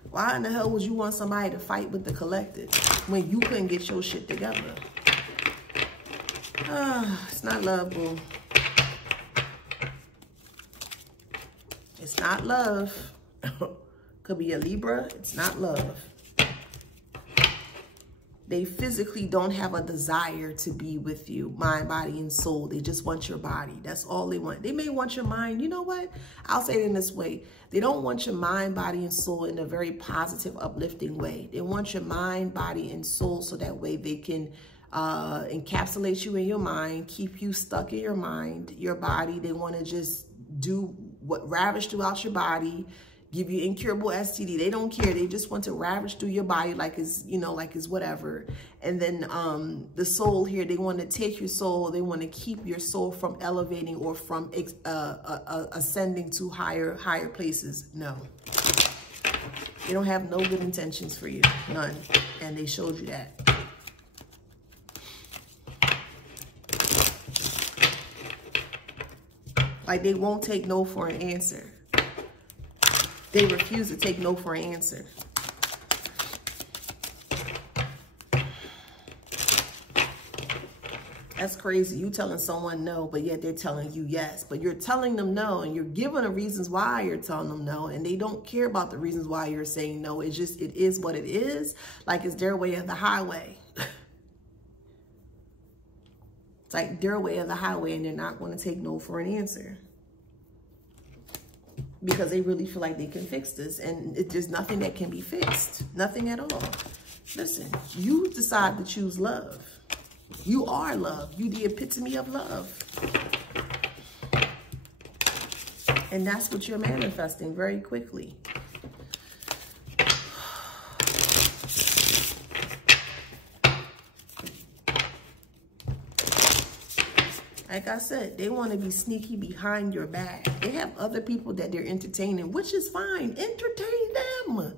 Why in the hell would you want somebody to fight with the collective when you couldn't get your shit together? It's not love, boo. It's not love. Could be a Libra. It's not love. They physically don't have a desire to be with you, mind, body, and soul. They just want your body. That's all they want. They may want your mind. You know what? I'll say it in this way. They don't want your mind, body, and soul in a very positive, uplifting way. They want your mind, body, and soul so that way they can encapsulate you in your mind, keep you stuck in your mind, your body. They want to just do what ravish throughout your body, give you incurable STD. They don't care. They just want to ravage through your body like it's, you know, like it's whatever. And then the soul here, they want to take your soul. They want to keep your soul from elevating or from ascending to higher places. No. They don't have no good intentions for you. None. And they showed you that. Like they won't take no for an answer. They refuse to take no for an answer. That's crazy. You telling someone no, but yet they're telling you yes. But you're telling them no, and you're giving the reasons why you're telling them no, and they don't care about the reasons why you're saying no. It's just, it is what it is. Like it's their way of the highway. It's like their way of the highway, and they're not going to take no for an answer. Because they really feel like they can fix this. And there's nothing that can be fixed. Nothing at all. Listen, you decide to choose love. You are love. You the epitome of love. And that's what you're manifesting very quickly. Like I said, they want to be sneaky behind your back. They have other people that they're entertaining, which is fine. Entertain them.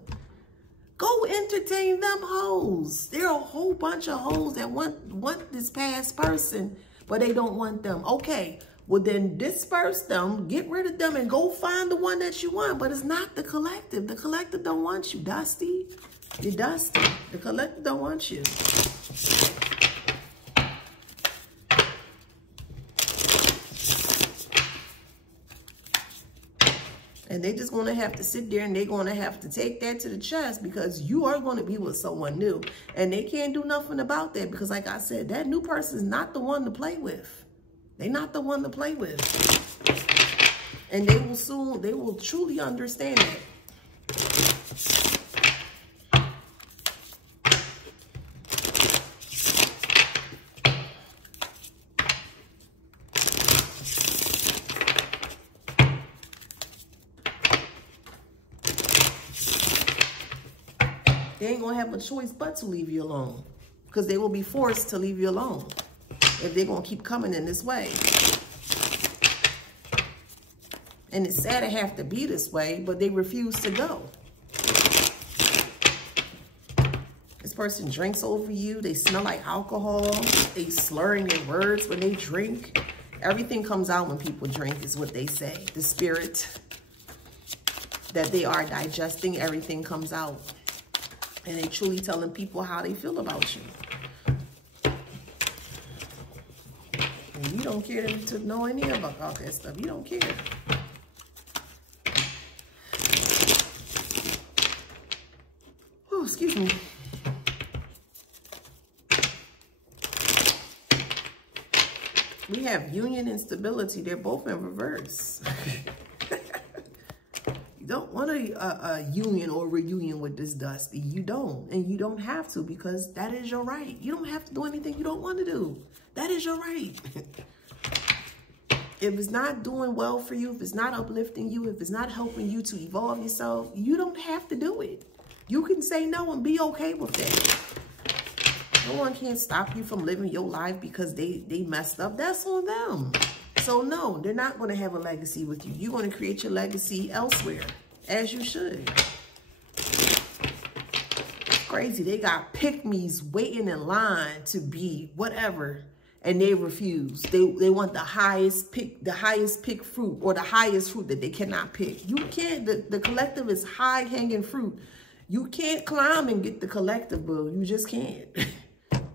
Go entertain them hoes. There are a whole bunch of hoes that want this past person, but they don't want them. Okay, well then disperse them, get rid of them, and go find the one that you want. But it's not the collective. The collective don't want you, Dusty. You're Dusty. The collective don't want you. And they're just going to have to sit there and they're going to have to take that to the chest, because you are going to be with someone new. And they can't do nothing about that, because like I said, that new person is not the one to play with. They're not the one to play with. And they will truly understand that. They ain't gonna have a choice but to leave you alone, because they will be forced to leave you alone if they're gonna keep coming in this way. And it's sad to have to be this way, but they refuse to go. This person drinks over you. They smell like alcohol. They slurring their words when they drink. Everything comes out when people drink is what they say. The spirit that they are digesting, everything comes out. And they truly telling people how they feel about you. And you don't care to know any about all that stuff. You don't care. Oh, excuse me. We have union and stability. They're both in reverse. You don't want a union or reunion with this Dusty. You don't. And you don't have to, because that is your right. You don't have to do anything you don't want to do. That is your right. If it's not doing well for you, if it's not uplifting you, if it's not helping you to evolve yourself, you don't have to do it. You can say no and be okay with that. No one can stop you from living your life because they messed up. That's on them. So no, they're not going to have a legacy with you. You're going to create your legacy elsewhere, as you should. Crazy. They got pick-me's waiting in line to be whatever, and they refuse. They want the highest pick fruit, or the highest fruit that they cannot pick. You can't. The collective is high-hanging fruit. You can't climb and get the collective, boo. You just can't.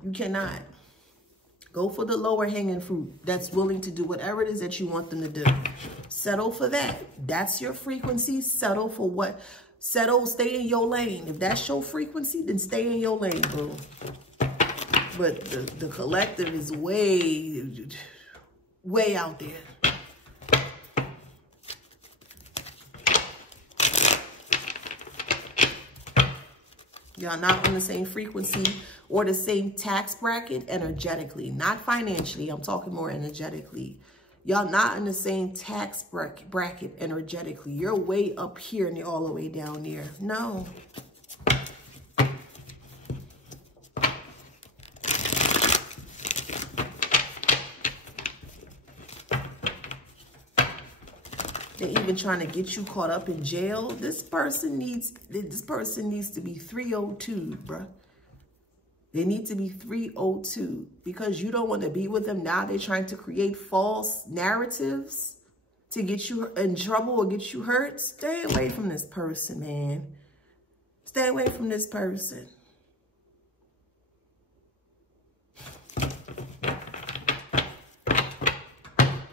You cannot. Go for the lower hanging fruit that's willing to do whatever it is that you want them to do. Settle for that. That's your frequency. Settle for what? Settle, stay in your lane. If that's your frequency, then stay in your lane, boo. But the collective is way out there. Y'all not on the same frequency or the same tax bracket energetically, not financially. I'm talking more energetically. Y'all not in the same tax bracket energetically. You're way up here and they're all the way down there. No. They're even trying to get you caught up in jail. This person needs to be 302, bruh. They need to be 302 because you don't want to be with them. Now they're trying to create false narratives to get you in trouble or get you hurt. Stay away from this person, man. Stay away from this person.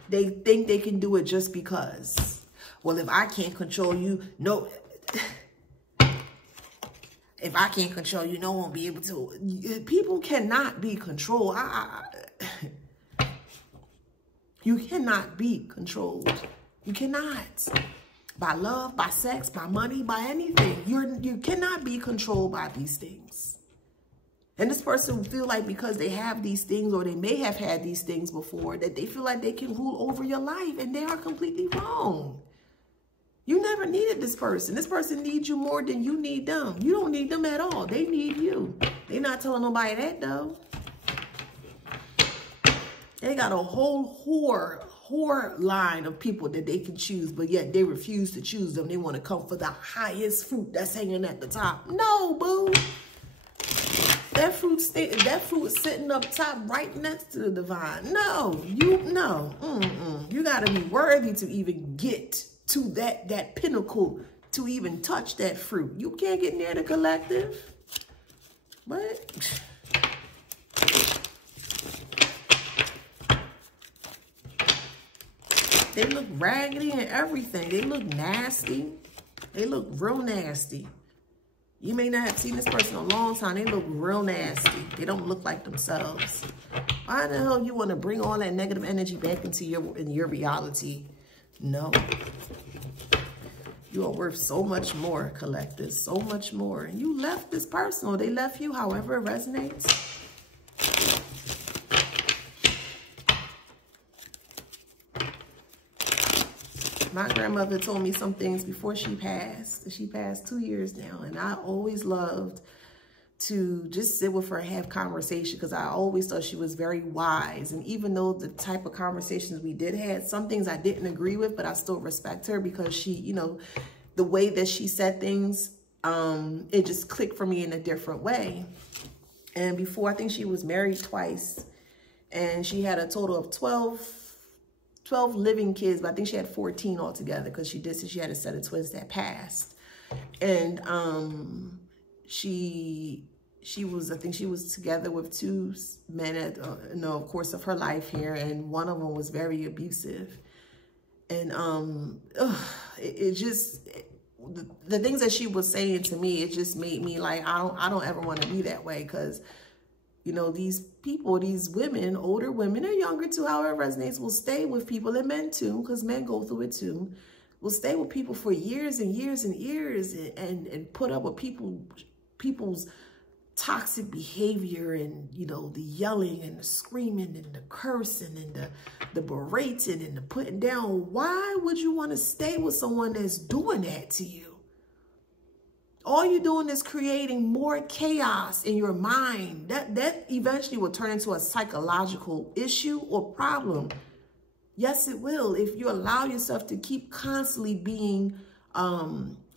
They think they can do it just because. Well, if I can't control you, no. If I can't control you, no one will be able to. People cannot be controlled. You cannot be controlled. You cannot. By love, by sex, by money, by anything. You cannot be controlled by these things. And this person will feel like because they have these things, or they may have had these things before, that they feel like they can rule over your life, and they are completely wrong. You never needed this person. This person needs you more than you need them. You don't need them at all. They need you. They're not telling nobody that, though. They got a whole whore line of people that they can choose, but yet they refuse to choose them. They want to come for the highest fruit that's hanging at the top. No, boo. That fruit is sitting up top right next to the divine. No, you got to be worthy to even get to that pinnacle, to even touch that fruit. You can't get near the collective. What? They look raggedy and everything. They look nasty. They look real nasty. You may not have seen this person in a long time. They look real nasty. They don't look like themselves. Why the hell you want to bring all that negative energy back into your reality? No. You are worth so much more, collectors. So much more. And you left this person, or they left you, however it resonates. My grandmother told me some things before she passed. She passed 2 years now. And I always loved to just sit with her and have conversation, because I always thought she was very wise. And even though the type of conversations we did have, some things I didn't agree with, but I still respect her because she, you know, the way that she said things, it just clicked for me in a different way. And before, I think she was married twice, and she had a total of 12 living kids, but I think she had 14 altogether, because she did say she had a set of twins that passed. And she was, I think she was together with 2 men at no course of her life here, and one of them was very abusive. And the things that she was saying to me, it just made me like, I don't ever want to be that way, because you know, these people, these women, older women, or younger too, however it resonates, will stay with people, and men too, because men go through it too, will stay with people for years and years and years, and put up with people's toxic behavior, and, you know, the yelling and the screaming and the cursing and the berating and the putting down. Why would you want to stay with someone that's doing that to you? All you're doing is creating more chaos in your mind. That eventually will turn into a psychological issue or problem. Yes, it will. If you allow yourself to keep constantly being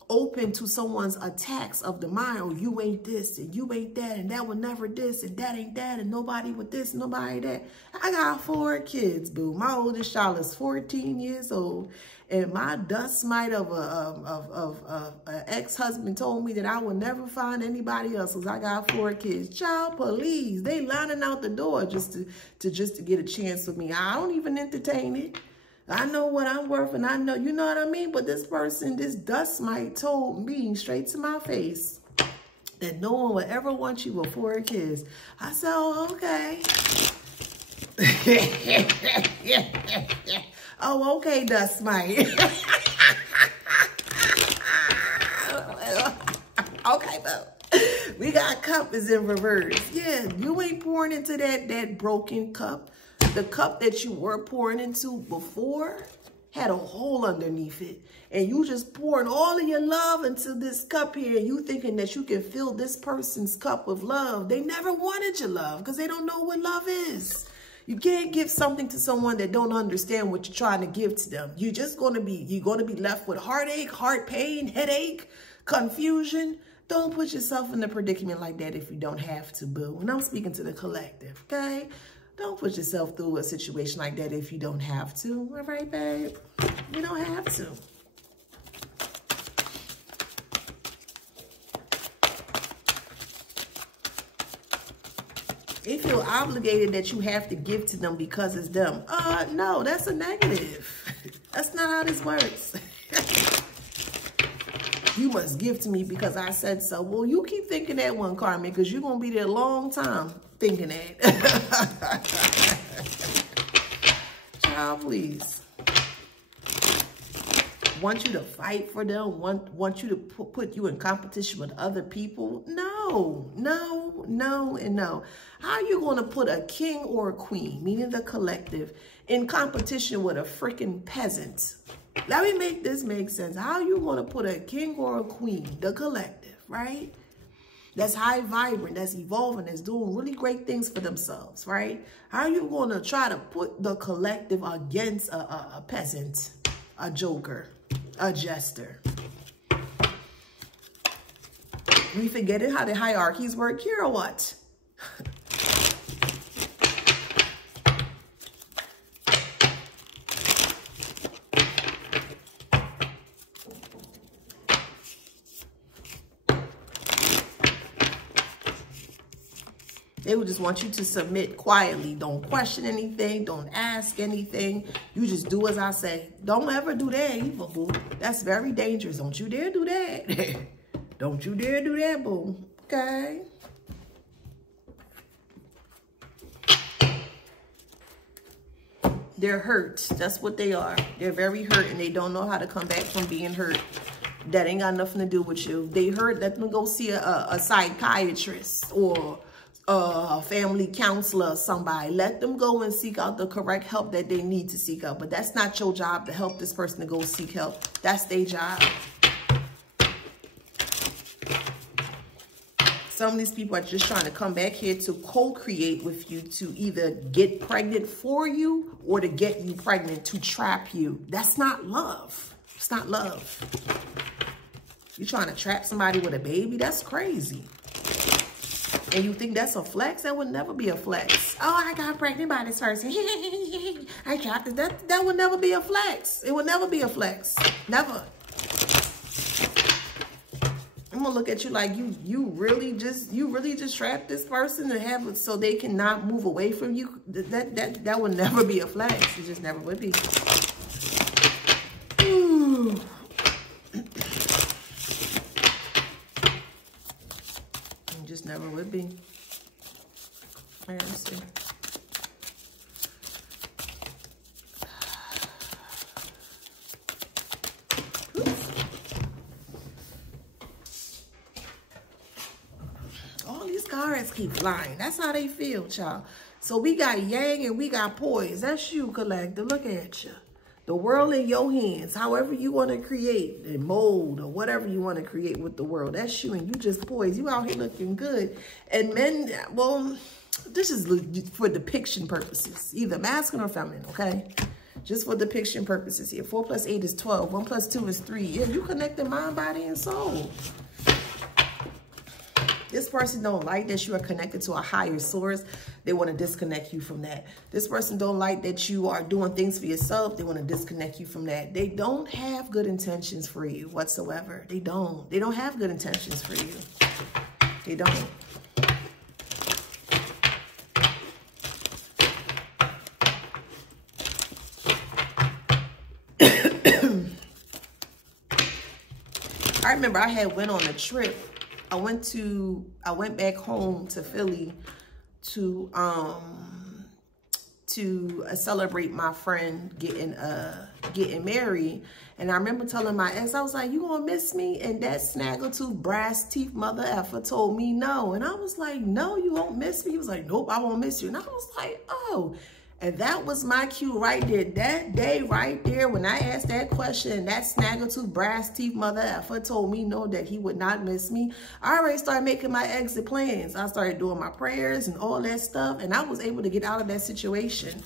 open to someone's attacks of the mind. Oh, you ain't this, and you ain't that, and that was never this, and that ain't that, and nobody with this, nobody that. I got 4 kids, boo. My oldest child is 14 years old, and my dust mite of a ex-husband told me that I would never find anybody else, because I got 4 kids. Child, please, they lining out the door just to get a chance with me. I don't even entertain it. I know what I'm worth, and I know, you know what I mean? But this person, this dust mite, told me straight to my face that no one would ever want you with 4 kids. I said, oh, okay. Oh, okay, dust mite. Okay, though. We got cup is in reverse. Yeah, you ain't pouring into that broken cup. The cup that you were pouring into before had a hole underneath it. And you just pouring all of your love into this cup here, and you thinking that you can fill this person's cup with love. They never wanted your love, because they don't know what love is. You can't give something to someone that don't understand what you're trying to give to them. You're going to be left with heartache, heart pain, headache, confusion. Don't put yourself in a predicament like that if you don't have to, boo. And I'm speaking to the collective, okay? Don't put yourself through a situation like that if you don't have to. All right, babe? You don't have to. They feel obligated that you have to give to them because it's them. No, that's a negative. That's not how this works. You must give to me because I said so. Well, you keep thinking that one, Carmen, because you're going to be there a long time thinking that. Child, please. Want you to fight for them? Want you to put you in competition with other people? No, no, no, and no. How are you going to put a king or a queen, meaning the collective, in competition with a freaking peasant? Let me make this make sense. How are you going to put a king or a queen, the collective, right? That's high vibrant, that's evolving, that's doing really great things for themselves, right? How are you going to try to put the collective against a peasant, a joker, a jester? We forgetting how the hierarchies work here or what? They would just want you to submit quietly. Don't question anything. Don't ask anything. You just do as I say. Don't ever do that either, boo. That's very dangerous. Don't you dare do that. Don't you dare do that, boo. Okay? They're hurt. That's what they are. They're very hurt, and they don't know how to come back from being hurt. That ain't got nothing to do with you. They hurt. Let them go see a psychiatrist or a family counselor or somebody. Let them go and seek out the correct help that they need to seek out. But that's not your job to help this person to go seek help. That's their job. Some of these people are just trying to come back here to co-create with you, to either get pregnant for you or to get you pregnant, to trap you. That's not love. It's not love. You're trying to trap somebody with a baby? That's crazy. And you think that's a flex? That would never be a flex. Oh, I got pregnant by this person. I trapped it. That would never be a flex. It would never be a flex. Never. I'm gonna look at you like you really just trapped this person to have it so they cannot move away from you. That would never be a flex. It just never would be. Ooh. It just never would be. Let's see. Cards keep flying. That's how they feel, y'all. So we got yang and we got poise. That's you, collector. Look at you. The world in your hands. However you want to create and mold or whatever you want to create with the world. That's you, and you just poise. You out here looking good. And men, well, this is for depiction purposes. Either masculine or feminine, okay? Just for depiction purposes here. 4 + 8 is 12. 1 + 2 is 3. Yeah, you connected mind, body, and soul. This person don't like that you are connected to a higher source. They want to disconnect you from that. This person don't like that you are doing things for yourself. They want to disconnect you from that. They don't have good intentions for you whatsoever. They don't. They don't have good intentions for you. They don't. I remember I had went on a trip. I went back home to Philly to celebrate my friend getting married. And I remember telling my ex, I was like, you gonna miss me? And that snaggletooth brass teeth mother effer told me no. And I was like, no, you won't miss me. He was like, nope, I won't miss you. And I was like, oh. And that was my cue right there. That day right there, when I asked that question, that snaggletooth brass teeth mother effer told me no, that he would not miss me. I already started making my exit plans. I started doing my prayers and all that stuff, and I was able to get out of that situation.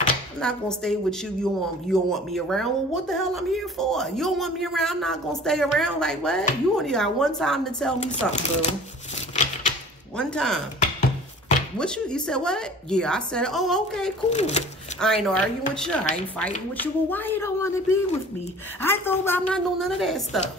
I'm not gonna stay with you. You don't want me around. Well, what the hell I'm here for? You don't want me around. I'm not gonna stay around. Like what? You only got one time to tell me something, boo. One time. What you said what? Yeah, I said, oh, okay, cool. I ain't arguing with you. I ain't fighting with you. Well, why you don't want to be with me? I thought I'm not doing none of that stuff.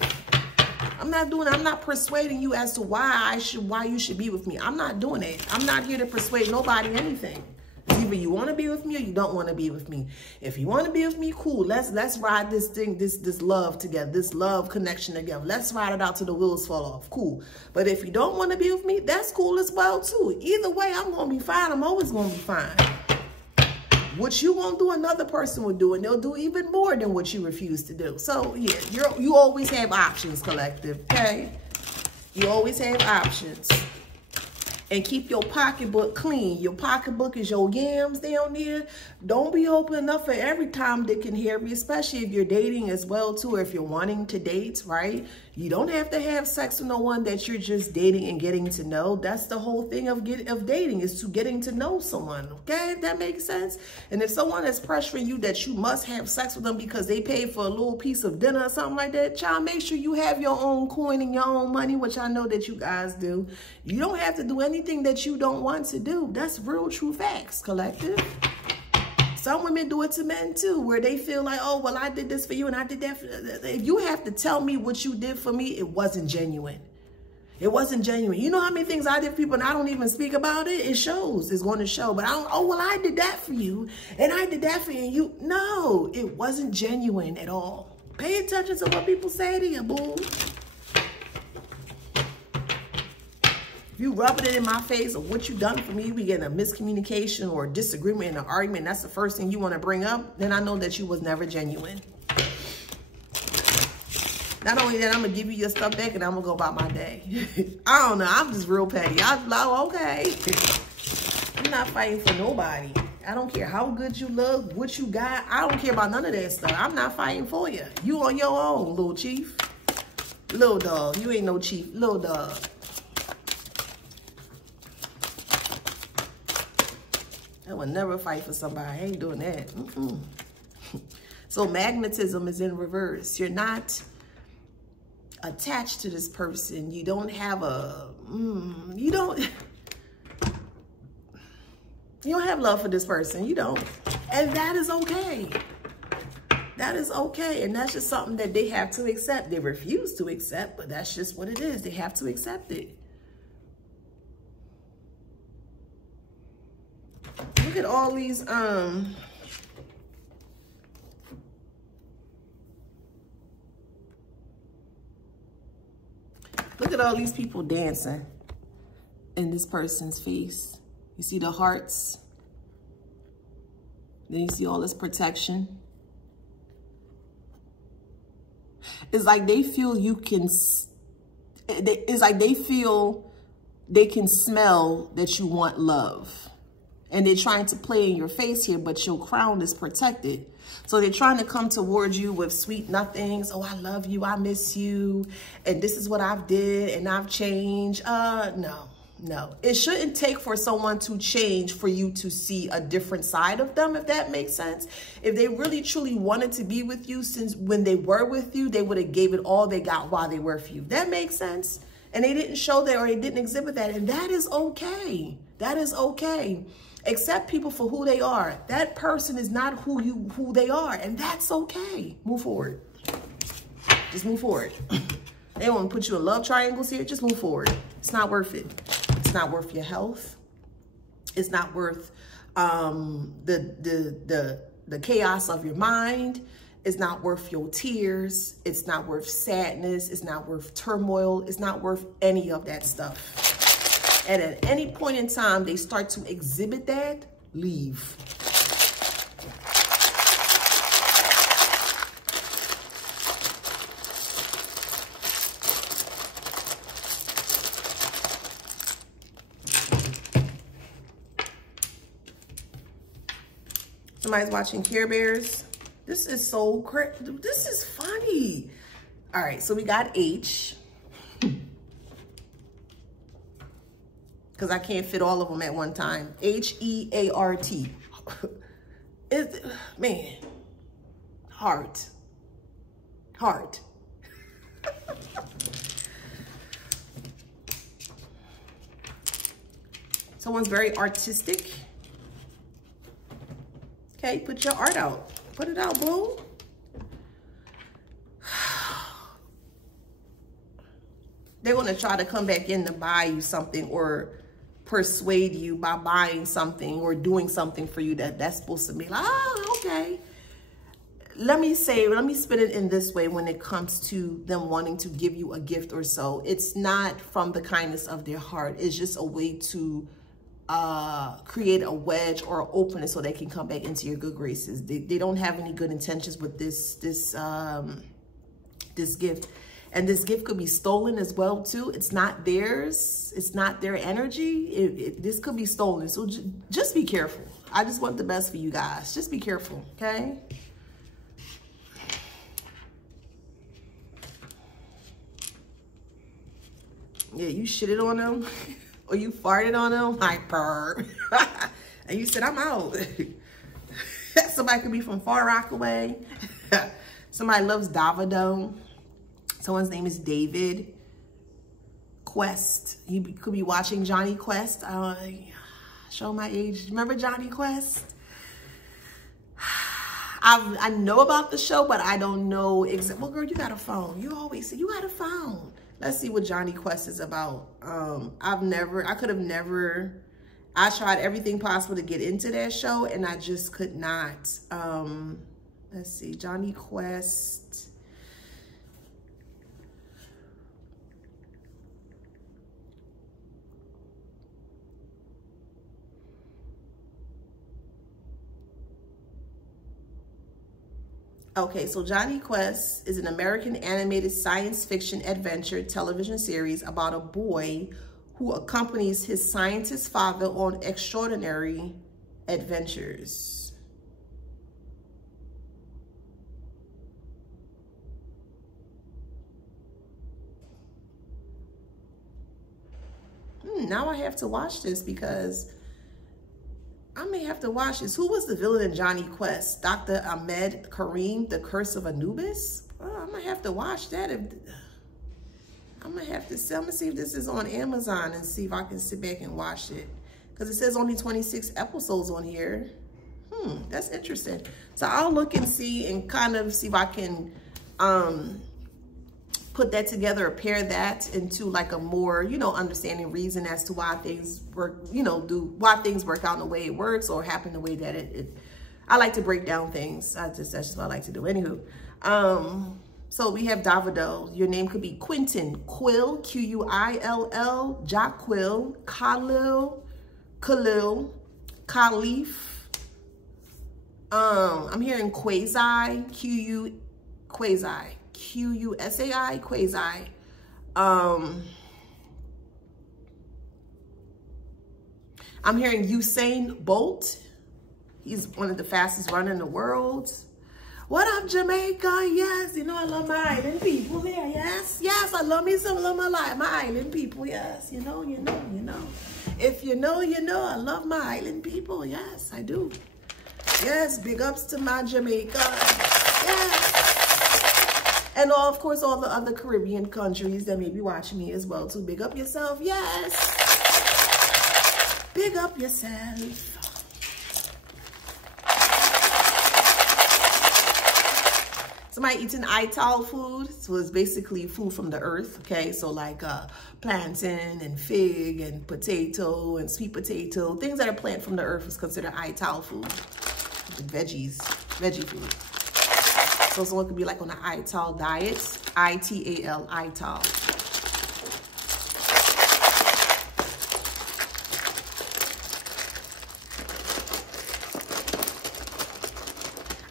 I'm not persuading you as to why you should be with me. I'm not doing it. I'm not here to persuade nobody anything. Either you want to be with me or you don't want to be with me. If you want to be with me, cool. Let's ride this thing, this love together, this love connection together. Let's ride it out till the wheels fall off. Cool. But if you don't want to be with me, that's cool as well too. Either way, I'm gonna be fine. I'm always gonna be fine. What you won't do, another person will do, and they'll do even more than what you refuse to do. So yeah, you always have options, collective. Okay, you always have options. And keep your pocketbook clean. Your pocketbook is your yams down there. Don't be open up for every Tom, Dick, and Harry, especially if you're dating as well, too, or if you're wanting to date, right? You don't have to have sex with no one that you're just dating and getting to know. That's the whole thing of dating, is to getting to know someone, okay? If that makes sense. And if someone is pressuring you that you must have sex with them because they paid for a little piece of dinner or something like that, child, make sure you have your own coin and your own money, which I know that you guys do. You don't have to do anything that you don't want to do. That's real, true facts, collective. Some women do it to men too, where they feel like, oh, well, I did this for you and I did that for you. If you have to tell me what you did for me, it wasn't genuine. It wasn't genuine. You know how many things I did for people and I don't even speak about it? It shows. It's going to show. But I don't, oh, well, I did that for you. And I did that for you. And you, no, it wasn't genuine at all. Pay attention to what people say to you, boo. If you rubbing it in my face or what you done for me, we get a miscommunication or a disagreement and an argument, that's the first thing you want to bring up, then I know that you was never genuine. Not only that, I'm going to give you your stuff back and I'm going to go about my day. I don't know. I'm just real petty. I'm like, okay. I'm not fighting for nobody. I don't care how good you look, what you got. I don't care about none of that stuff. I'm not fighting for you. You on your own, little chief. Little dog. You ain't no chief. Little dog. I would never fight for somebody. I ain't doing that. So magnetism is in reverse. You're not attached to this person. You don't have a, you don't have love for this person. You don't. And that is okay. That is okay. And that's just something that they have to accept. They refuse to accept, but that's just what it is. They have to accept it. Look at all these, look at all these people dancing in this person's face. You see the hearts. Then you see all this protection. It's like they feel you can, it's like they feel they can smell that you want love. And they're trying to play in your face here, but your crown is protected. So they're trying to come towards you with sweet nothings. Oh, I love you. I miss you. And this is what I've did and I've changed. No. It shouldn't take for someone to change for you to see a different side of them, if that makes sense. If they really, truly wanted to be with you since when they were with you, they would have gave it all they got while they were with you. That makes sense. And they didn't show that or they didn't exhibit that. And that is okay. That is okay. Accept people for who they are. That person is not who they are, and that's okay. Move forward. Just move forward. They want to put you in love triangles here. Just move forward. It's not worth it. It's not worth your health. It's not worth the chaos of your mind. It's not worth your tears. It's not worth sadness. It's not worth turmoil. It's not worth any of that stuff. And at any point in time, they start to exhibit that, leave. Somebody's watching Care Bears. This is so crazy. This is funny. All right, so we got H. Because I can't fit all of them at one time. H-E-A-R-T. Man. Heart. Someone's very artistic. Okay, put your art out. Put it out, boo. They're going to try to come back in to buy you something or persuade you by buying something or doing something for you that's supposed to be like, oh, okay. Let me spit it in this way when it comes to them wanting to give you a gift or so. It's not from the kindness of their heart. It's just a way to create a wedge or openness so they can come back into your good graces. They don't have any good intentions with this gift. And this gift could be stolen as well, too. It's not theirs. It's not their energy. This could be stolen. So just be careful. I just want the best for you guys. Just be careful, okay? Yeah, you shitted on them or you farted on them. Like, purr. And you said, I'm out. Somebody could be from Far Rockaway. Somebody loves Davido. Someone's name is David Quest. He could be watching Johnny Quest. Show my age. Remember Johnny Quest? I know about the show, but I don't know exactly. Well, girl, you got a phone. You always say you got a phone. Let's see what Jonny Quest is about. I tried everything possible to get into that show, and I just could not. Let's see, Jonny Quest. Okay, so Jonny Quest is an American animated science fiction adventure television series about a boy who accompanies his scientist father on extraordinary adventures. Now I have to watch this because I may have to watch this. Who was the villain in Jonny Quest? Dr. Ahmed Karim, The Curse of Anubis? Oh, I'm gonna have to watch that. I'm gonna see if this is on Amazon and see if I can sit back and watch it. Because it says only 26 episodes on here. That's interesting. So I'll look and see and kind of see if I can put that together or pair that into like a more, understanding reason as to why things work, why things work out in the way it works or happen the way that I like to break down things. That's just what I like to do. Anywho, so we have Davido. Your name could be Quentin, Quill, Q-U-I-L-L, Jaquil, Khalil, Khalif. I'm hearing Quasi, Quasi. Q-U-S-A-I, Quasi. I'm hearing Usain Bolt. He's one of the fastest runners in the world. What up, Jamaica? Yes, I love my island people there. Yes, I love me some of my island people. Yes, you know. If you know, I love my island people. Yes, I do. Yes, big ups to my Jamaica. Yes. And of course, all the other Caribbean countries that may be watching me as well, too. Big up yourself. Yes. Big up yourself. Somebody eating Ital food. So it's basically food from the earth. Okay. So like plantain and fig and potato and sweet potato. Things that are planted from the earth is considered Ital food. Veggie food. So someone could be like on an Ital diet, I-T-A-L, Ital.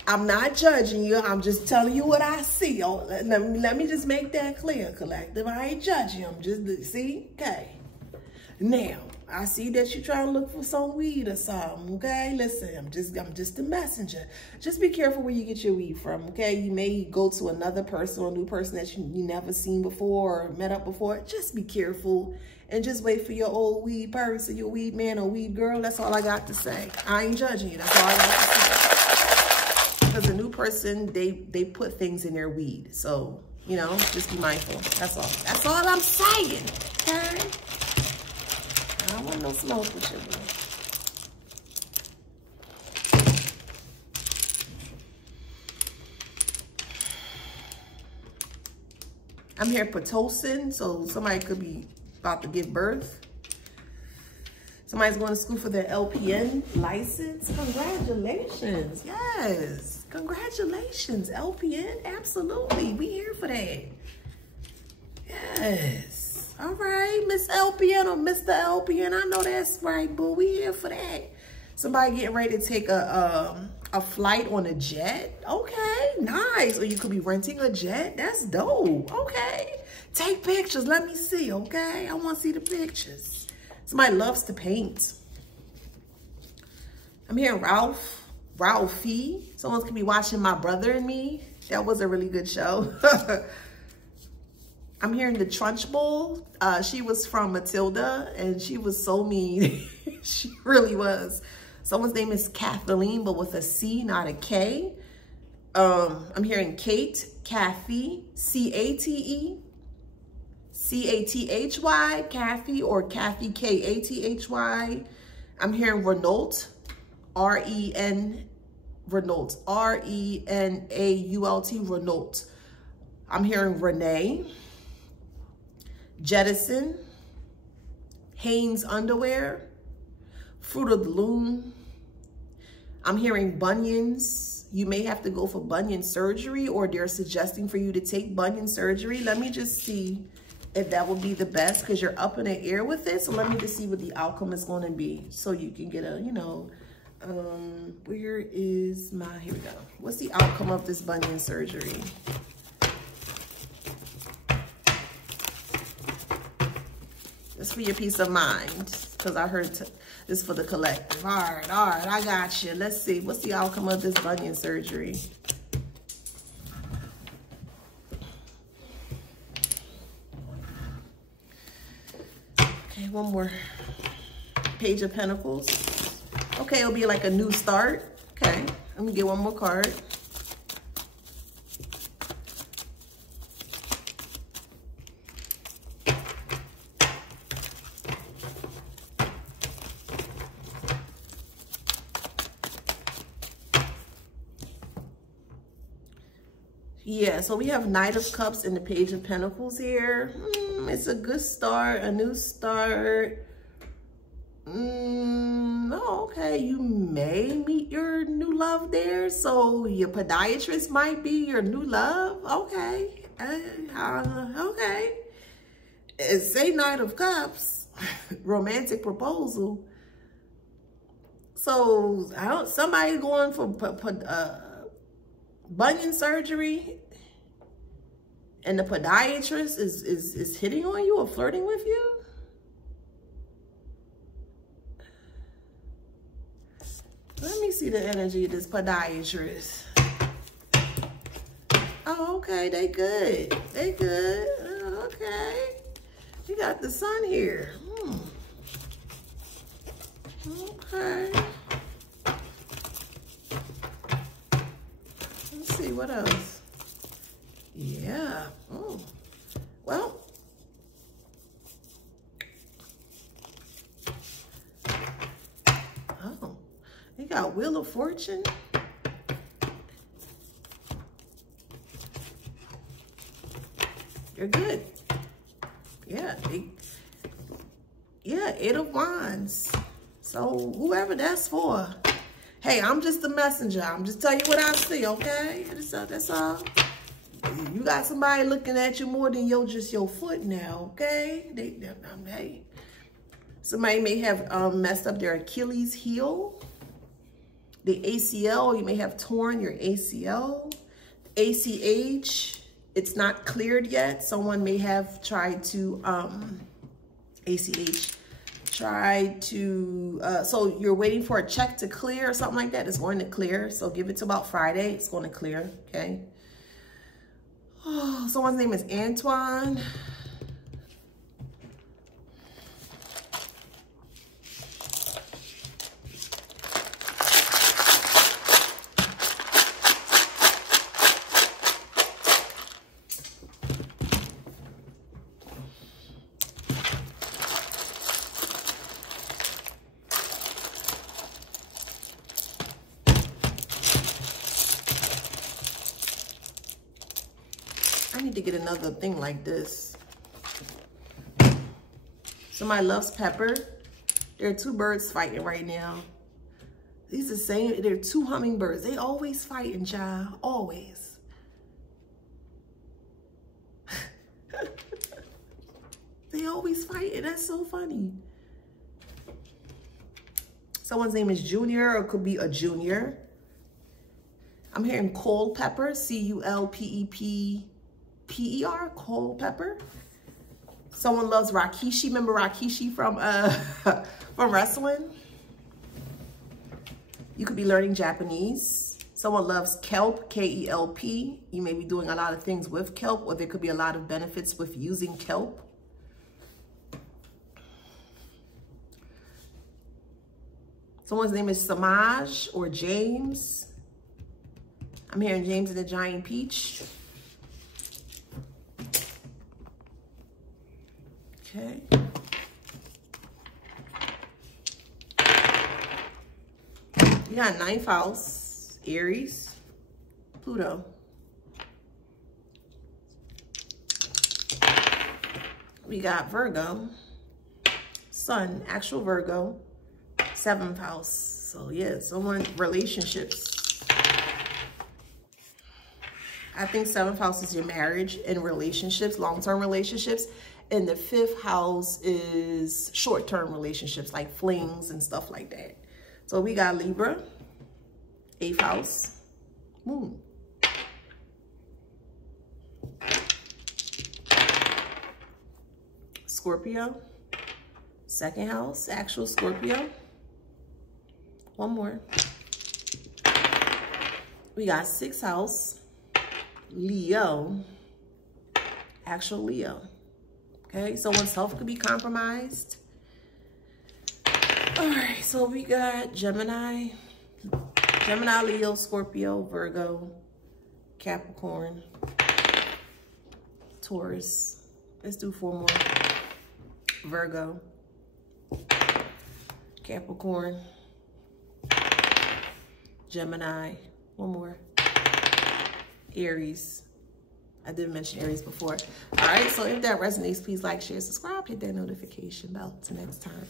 I'm not judging you. I'm just telling you what I see. Oh, let me just make that clear, collective. I ain't judging you. I'm just, see? Okay. Now, I see that you're trying to look for some weed or something, okay? Listen, I'm just a messenger. Just be careful where you get your weed from, okay? You may go to another person or a new person that you never seen before or met up before. Just be careful and just wait for your old weed person, your weed man or weed girl. That's all I got to say. I ain't judging you. That's all I got to say. Because a new person, they put things in their weed. So, just be mindful. That's all. That's all I'm saying, okay? I don't want no smoke with you, I'm here Pitocin, so somebody could be about to give birth. Somebody's going to school for their LPN license. Congratulations. Yes. Congratulations, LPN. Absolutely. We here for that. Yes. All right, Miss LPN or Mr. LPN. I know that's right, but we here for that. Somebody getting ready to take a flight on a jet. Okay, nice. Or you could be renting a jet. That's dope. Okay. Take pictures. Let me see, okay? I want to see the pictures. Somebody loves to paint. I'm hearing Ralphie. Someone could be watching My Brother and Me. That was a really good show. I'm hearing the Trunchbull. She was from Matilda, and she was so mean. She really was. Someone's name is Kathleen, but with a C, not a K. I'm hearing Kate, Kathy, C-A-T-E, C-A-T-H-Y, Kathy, or Kathy, K-A-T-H-Y. I'm hearing Renault, R-E-N, Renault, R-E-N-A-U-L-T, Renault. I'm hearing Renee. Jettison, Hanes underwear, Fruit of the Loom. I'm hearing bunions. You may have to go for bunion surgery, or they're suggesting for you to take bunion surgery. Let me just see if that would be the best, because you're up in the air with it. So let me just see what the outcome is going to be, so you can get a, you know, where is my, here we go. What's the outcome of this bunion surgery? It's for your peace of mind, because I heard this for the collective. All right, I got you. Let's see. What's the outcome of this bunion surgery? Okay, one more. Page of Pentacles. Okay, it'll be like a new start. Okay, let me get one more card. Yeah, so we have Knight of Cups and the Page of Pentacles here. It's a good start, a new start. Oh, okay, you may meet your new love there. So your podiatrist might be your new love. Okay, okay. Say Knight of Cups, romantic proposal. So somebody going for bunion surgery, and the podiatrist is hitting on you or flirting with you. Let me see the energy of this podiatrist. Oh, okay, they good. They good. Okay. You got the sun here. Okay. Let's see, what else? Yeah. Oh. Well. Oh. You got Wheel of Fortune. You're good. Yeah. Yeah, Eight of Wands. So whoever that's for. Hey, I'm just the messenger. I'm just telling you what I see, okay? That's all. You got somebody looking at you more than just your foot now, okay? Hey. Somebody may have messed up their Achilles heel. The ACL, you may have torn your ACL. ACH, it's not cleared yet. Someone may have tried to, ACH, tried to, so you're waiting for a check to clear or something like that. It's going to clear. So give it to about Friday. It's going to clear, okay? Oh, someone's name is Antoine. I need to get another thing like this. Somebody loves pepper. There are two birds fighting right now. These are the same. There are two hummingbirds. They always fighting, child. Always. They always fighting. That's so funny. Someone's name is Junior, or it could be a Junior. I'm hearing Culpepper, C-U-L-P-E-P-P-E-R, Culpepper. Someone loves Rikishi. Remember Rikishi from from wrestling? You could be learning Japanese. Someone loves kelp, K-E-L-P. You may be doing a lot of things with kelp, or there could be a lot of benefits with using kelp. Someone's name is Samaj or James. I'm hearing James and the Giant Peach. Okay. You got ninth house, Aries, Pluto. we got Virgo, Sun, actual Virgo, 7th house. So yeah, someone, relationships. I think 7th house is your marriage and relationships, long-term relationships. And the 5th house is short-term relationships, like flings and stuff like that. So we got Libra, 8th house, Moon. Scorpio, 2nd house, actual Scorpio. One more. We got 6th house, Leo, actual Leo. Okay, someone's health could be compromised. All right, so we got Gemini, Leo, Scorpio, Virgo, Capricorn, Taurus. Let's do 4 more. Virgo, Capricorn, Gemini, 1 more, Aries. I did mention Aries before. All right, so if that resonates, please like, share, subscribe, hit that notification bell. Till next time.